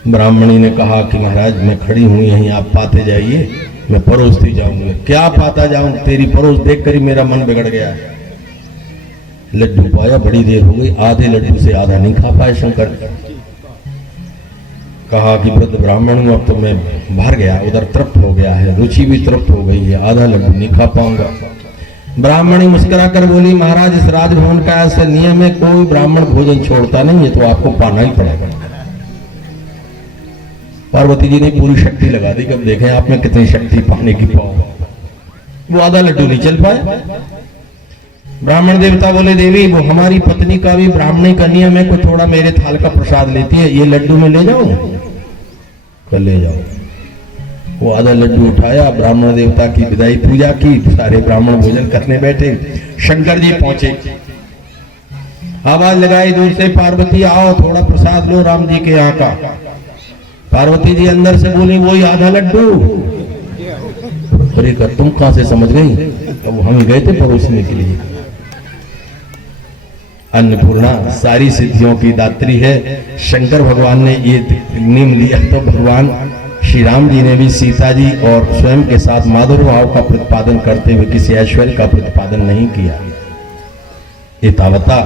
ब्राह्मणी ने कहा कि महाराज मैं खड़ी हूं यहीं, आप पाते जाइए, मैं परोसती जाऊंगी। क्या पाता जाऊं, तेरी परोस देख कर ही मेरा मन बिगड़ गया है। लड्डू पाया, बड़ी देर हो गई, आधे लड्डू से आधा नहीं खा पाए शंकर। कहा कि वृद्ध ब्राह्मण हूं, अब तो मैं भर गया, उधर तृप्त हो गया है, रुचि भी तृप्त हो गई है, आधा लड्डू नहीं खा पाऊंगा। ब्राह्मणी मुस्कुरा कर बोली, महाराज इस राजभवन का ऐसा नियम है, कोई ब्राह्मण भोजन छोड़ता नहीं है, तो आपको पाना ही पड़ेगा। पार्वती जी ने पूरी शक्ति लगा दी, कब देखें आप में कितनी शक्ति पाने की पाओ। वो आधा लड्डू नहीं चल पाए। ब्राह्मण देवता बोले, देवी वो हमारी पत्नी का भी ब्राह्मणी का नियम है, कोई थोड़ा मेरे थाल का प्रसाद लेती है, ये लड्डू में ले जाओ, कल ले जाओ। वो आधा लड्डू उठाया, ब्राह्मण देवता की विदाई पूजा की, सारे ब्राह्मण भोजन करने बैठे। शंकर जी पहुंचे, आवाज लगाई दूर से, पार्वती आओ थोड़ा प्रसाद लो राम जी के यहाँ का। पार्वती जी अंदर से बोली, वही आधा लड्डू। अरे तुम कहां से समझ गई? अब हम गए थे परोसने के लिए। अन्नपूर्णा सारी सिद्धियों की दात्री है। शंकर भगवान ने ये नियम लिया तो भगवान श्री राम जी ने भी सीता जी और स्वयं के साथ माधुर्य भाव का प्रतिपादन करते हुए किसी ऐश्वर्य का प्रतिपादन नहीं किया। एतावता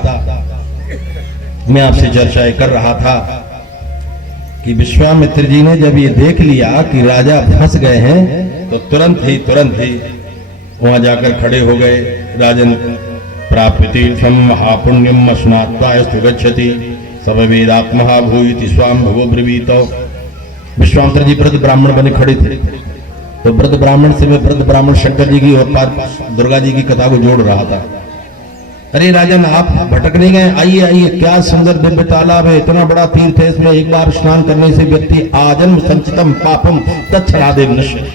मैं आपसे चर्चा कर रहा था कि विश्वामित्र जी ने जब ये देख लिया कि राजा फंस गए हैं तो तुरंत ही वहां जाकर खड़े हो गए। राजन प्राप्य तीर्थम महापुण्यम स्नात्वायस्तु गच्छति सवेदात्महा भूयति स्वाम भगो ब्रवीत। विश्वामित्र जी वृद्ध ब्राह्मण बने खड़े थे, तो वृद्ध ब्राह्मण से मैं वृद्ध ब्राह्मण शंकर जी की और दुर्गा जी की कथा को जोड़ रहा था। अरे राजन आप भटक नहीं गए, आइए आइए, क्या सुंदर दिव्य तालाब है, इतना बड़ा तीर्थ है, इसमें एक बार स्नान करने से व्यक्ति आजन्म संचितम पापम तत्क्षणादेव नश्य,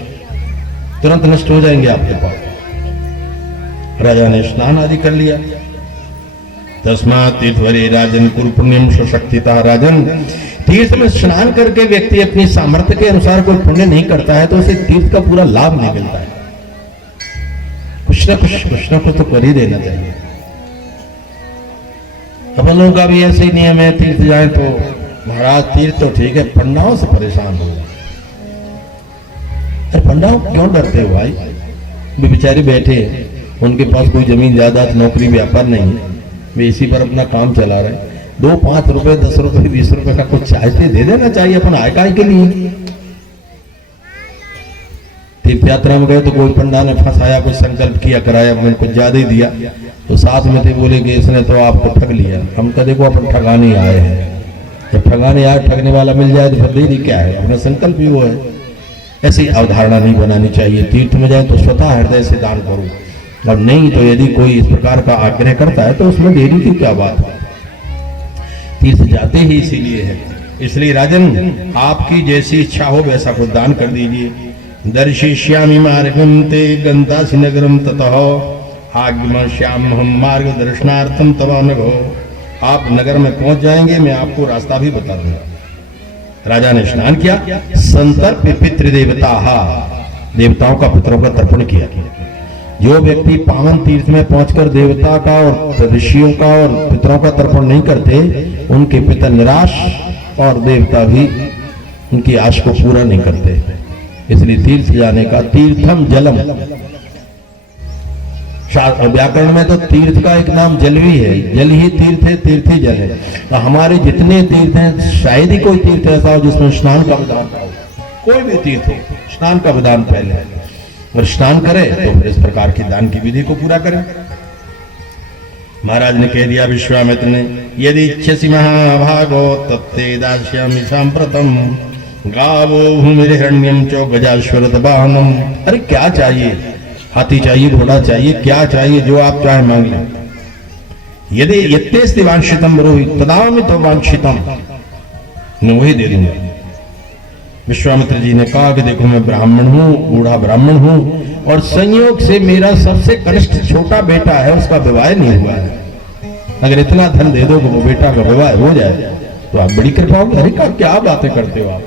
तुरंत नष्ट हो जाएंगे आपके पाप। राजा ने स्नान आदि कर लिया। तस्मात् तीर्थवरे राजन कुरु पुण्यम स्वशक्तितः। राजन तीर्थ में स्नान करके व्यक्ति अपनी सामर्थ्य के अनुसार कोई पुण्य नहीं करता है तो उसे तीर्थ का पूरा लाभ नहीं मिलता है। कुछ ना कुछ तो कर ही देना चाहिए। अपन लोगों का भी ऐसे ही नियम है, तीर्थ जाए तो महाराज तीर्थ तो ठीक है, पंडाओं से परेशान हो। पंडाओं क्यों डरते हो भाई? वे बेचारे बैठे, उनके पास कोई जमीन जायदाद नौकरी व्यापार नहीं है, वे इसी पर अपना काम चला रहे। 2-5 रुपए 10 रुपए 20 रुपए का कुछ चाहते दे देना चाहिए अपन आयकाय के लिए। तीर्थ यात्रा में गए तो कोई पंडा ने फंसाया, कुछ संकल्प किया कराया, मैंने कुछ ज्यादा ही दिया, तो साथ में थे बोले कि इसने तो आपको ठग लिया। हम तो देखो अपन ठगाने आए हैं, जब ठगाने आए ठगने वाला मिल जाए तो फिर देरी क्या है, अपना संकल्प ही वो है। ऐसी अवधारणा नहीं बनानी चाहिए। तीर्थ में जाए तो स्वतः हृदय से दान करो, और नहीं तो यदि कोई इस प्रकार का आग्रह करता है तो उसमें देरी की क्या बात है। तीर्थ जाते ही इसीलिए है। इसलिए राजन आपकी जैसी इच्छा हो वैसा कुछ दान कर दीजिए। दर्शिष्यामि मार्गम ते गन्तासि नगरम ततः आगमश्यामहं मार्ग दर्शनार्थम तव अनघो। आप नगर में पहुंच जाएंगे, मैं आपको रास्ता भी बता दूंगा। राजा ने स्नान किया। संतर्प पितृदेवता, देवताओं का पितरों का तर्पण किया। जो व्यक्ति पावन तीर्थ में पहुंचकर देवता का और ऋषियों का और पितरों का तर्पण नहीं करते, उनके पितर निराश और देवता भी उनकी आश को पूरा नहीं करते। इसलिए तीर्थ जाने का, तीर्थम जलम, व्याकरण में तो तीर्थ का एक नाम जल भी है, जल ही तीर्थ है, तीर्थ ही जल है। तो हमारे जितने तीर्थ हैं, शायद ही कोई तीर्थ ऐसा हो जिसमें स्नान का विधान हो। कोई भी तीर्थ हो, स्नान का विधान पहले है, और स्नान करे तो फिर इस प्रकार की दान की विधि को पूरा करें। महाराज ने कह दिया विश्वामित्र ने, यदि इच्छसि महाभागो तत्ते दास्यामि सांप्रतम गावो भूमिर्हिरण्यं च गजाश्वरत वाहनम। अरे क्या चाहिए? हाथी चाहिए, घोड़ा चाहिए, क्या चाहिए? जो आप चाहे मांग लें। यदि यत्तेस्ति वांछितम ब्रूहि तदामि तो वांछितम, मैं वही दे दूंगा। विश्वामित्र जी ने कहा कि देखो मैं ब्राह्मण हूँ, बूढ़ा ब्राह्मण हूँ, और संयोग से मेरा सबसे कनिष्ठ छोटा बेटा है, उसका विवाह नहीं हुआ है। अगर इतना धन दे दो कि वो बेटा का विवाह हो जाए तो आप बड़ी कृपा होगी। अरे का क्या बातें करते हो आप,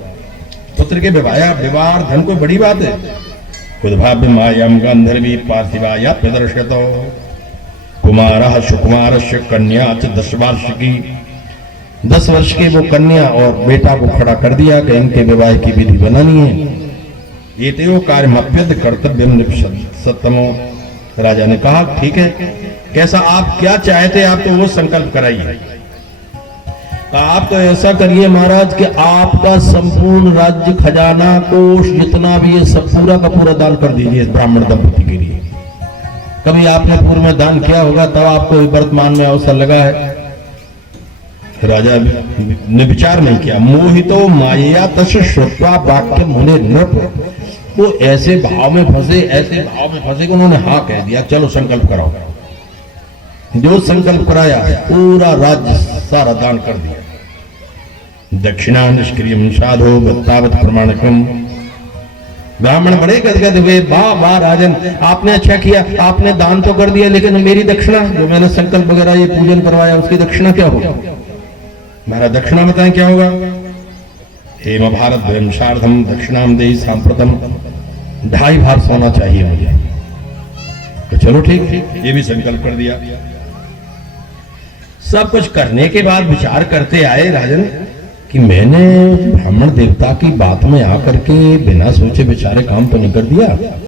पुत्र के विवाह धन कोई बड़ी बात है। कुदभाव्य मायाम गंधर्वी पार्थिवाया प्रदर्शतो कुमारः सुकुमारस्य कन्या च 10 वर्ष की, 10 वर्ष की वो कन्या और बेटा को खड़ा कर दिया कि इनके विवाह की विधि बनानी है। ये तो कार्यमप्यद कर्तव्यम सत्तमो। राजा ने कहा ठीक है, कैसा आप क्या चाहते आप तो वो संकल्प कराइए। आप तो ऐसा करिए महाराज कि आपका संपूर्ण राज्य खजाना कोष जितना भी है सब पूरा का पूरा दान कर दीजिए इस ब्राह्मण दंपति के लिए। कभी आपने पूर्व में दान किया होगा तब आपको वर्तमान में अवसर लगा है। राजा ने विचार नहीं किया। मोहितो माया तस् श्रुत्वा वाक्य मुने नृप। वो ऐसे भाव में फंसे कि उन्होंने हाँ कह दिया, चलो संकल्प कराओ। जो संकल्प कराया पूरा राज्य सारा दान कर दिया। दक्षिणा निष्क्रियम साधो वत्तावत प्रमाणकम। ब्राह्मण बड़े गदगद हुए, वाह वाह राजन, आपने अच्छा किया, आपने दान तो कर दिया, लेकिन मेरी दक्षिणा जो मैंने संकल्प वगैरह ये पूजन करवाया उसकी दक्षिणा क्या होगा? मेरा दक्षिणा बताएं क्या होगा? हेम भारत द्वयंशार्धम दक्षिणाम देहि सांप्रतम। 2.5 भार सोना चाहिए मुझे। तो चलो ठीक, ये भी संकल्प कर दिया। सब कुछ करने के बाद विचार करते आए राजन कि मैंने ब्राह्मण देवता की बात में आकर के बिना सोचे विचारे काम तो नहीं कर दिया।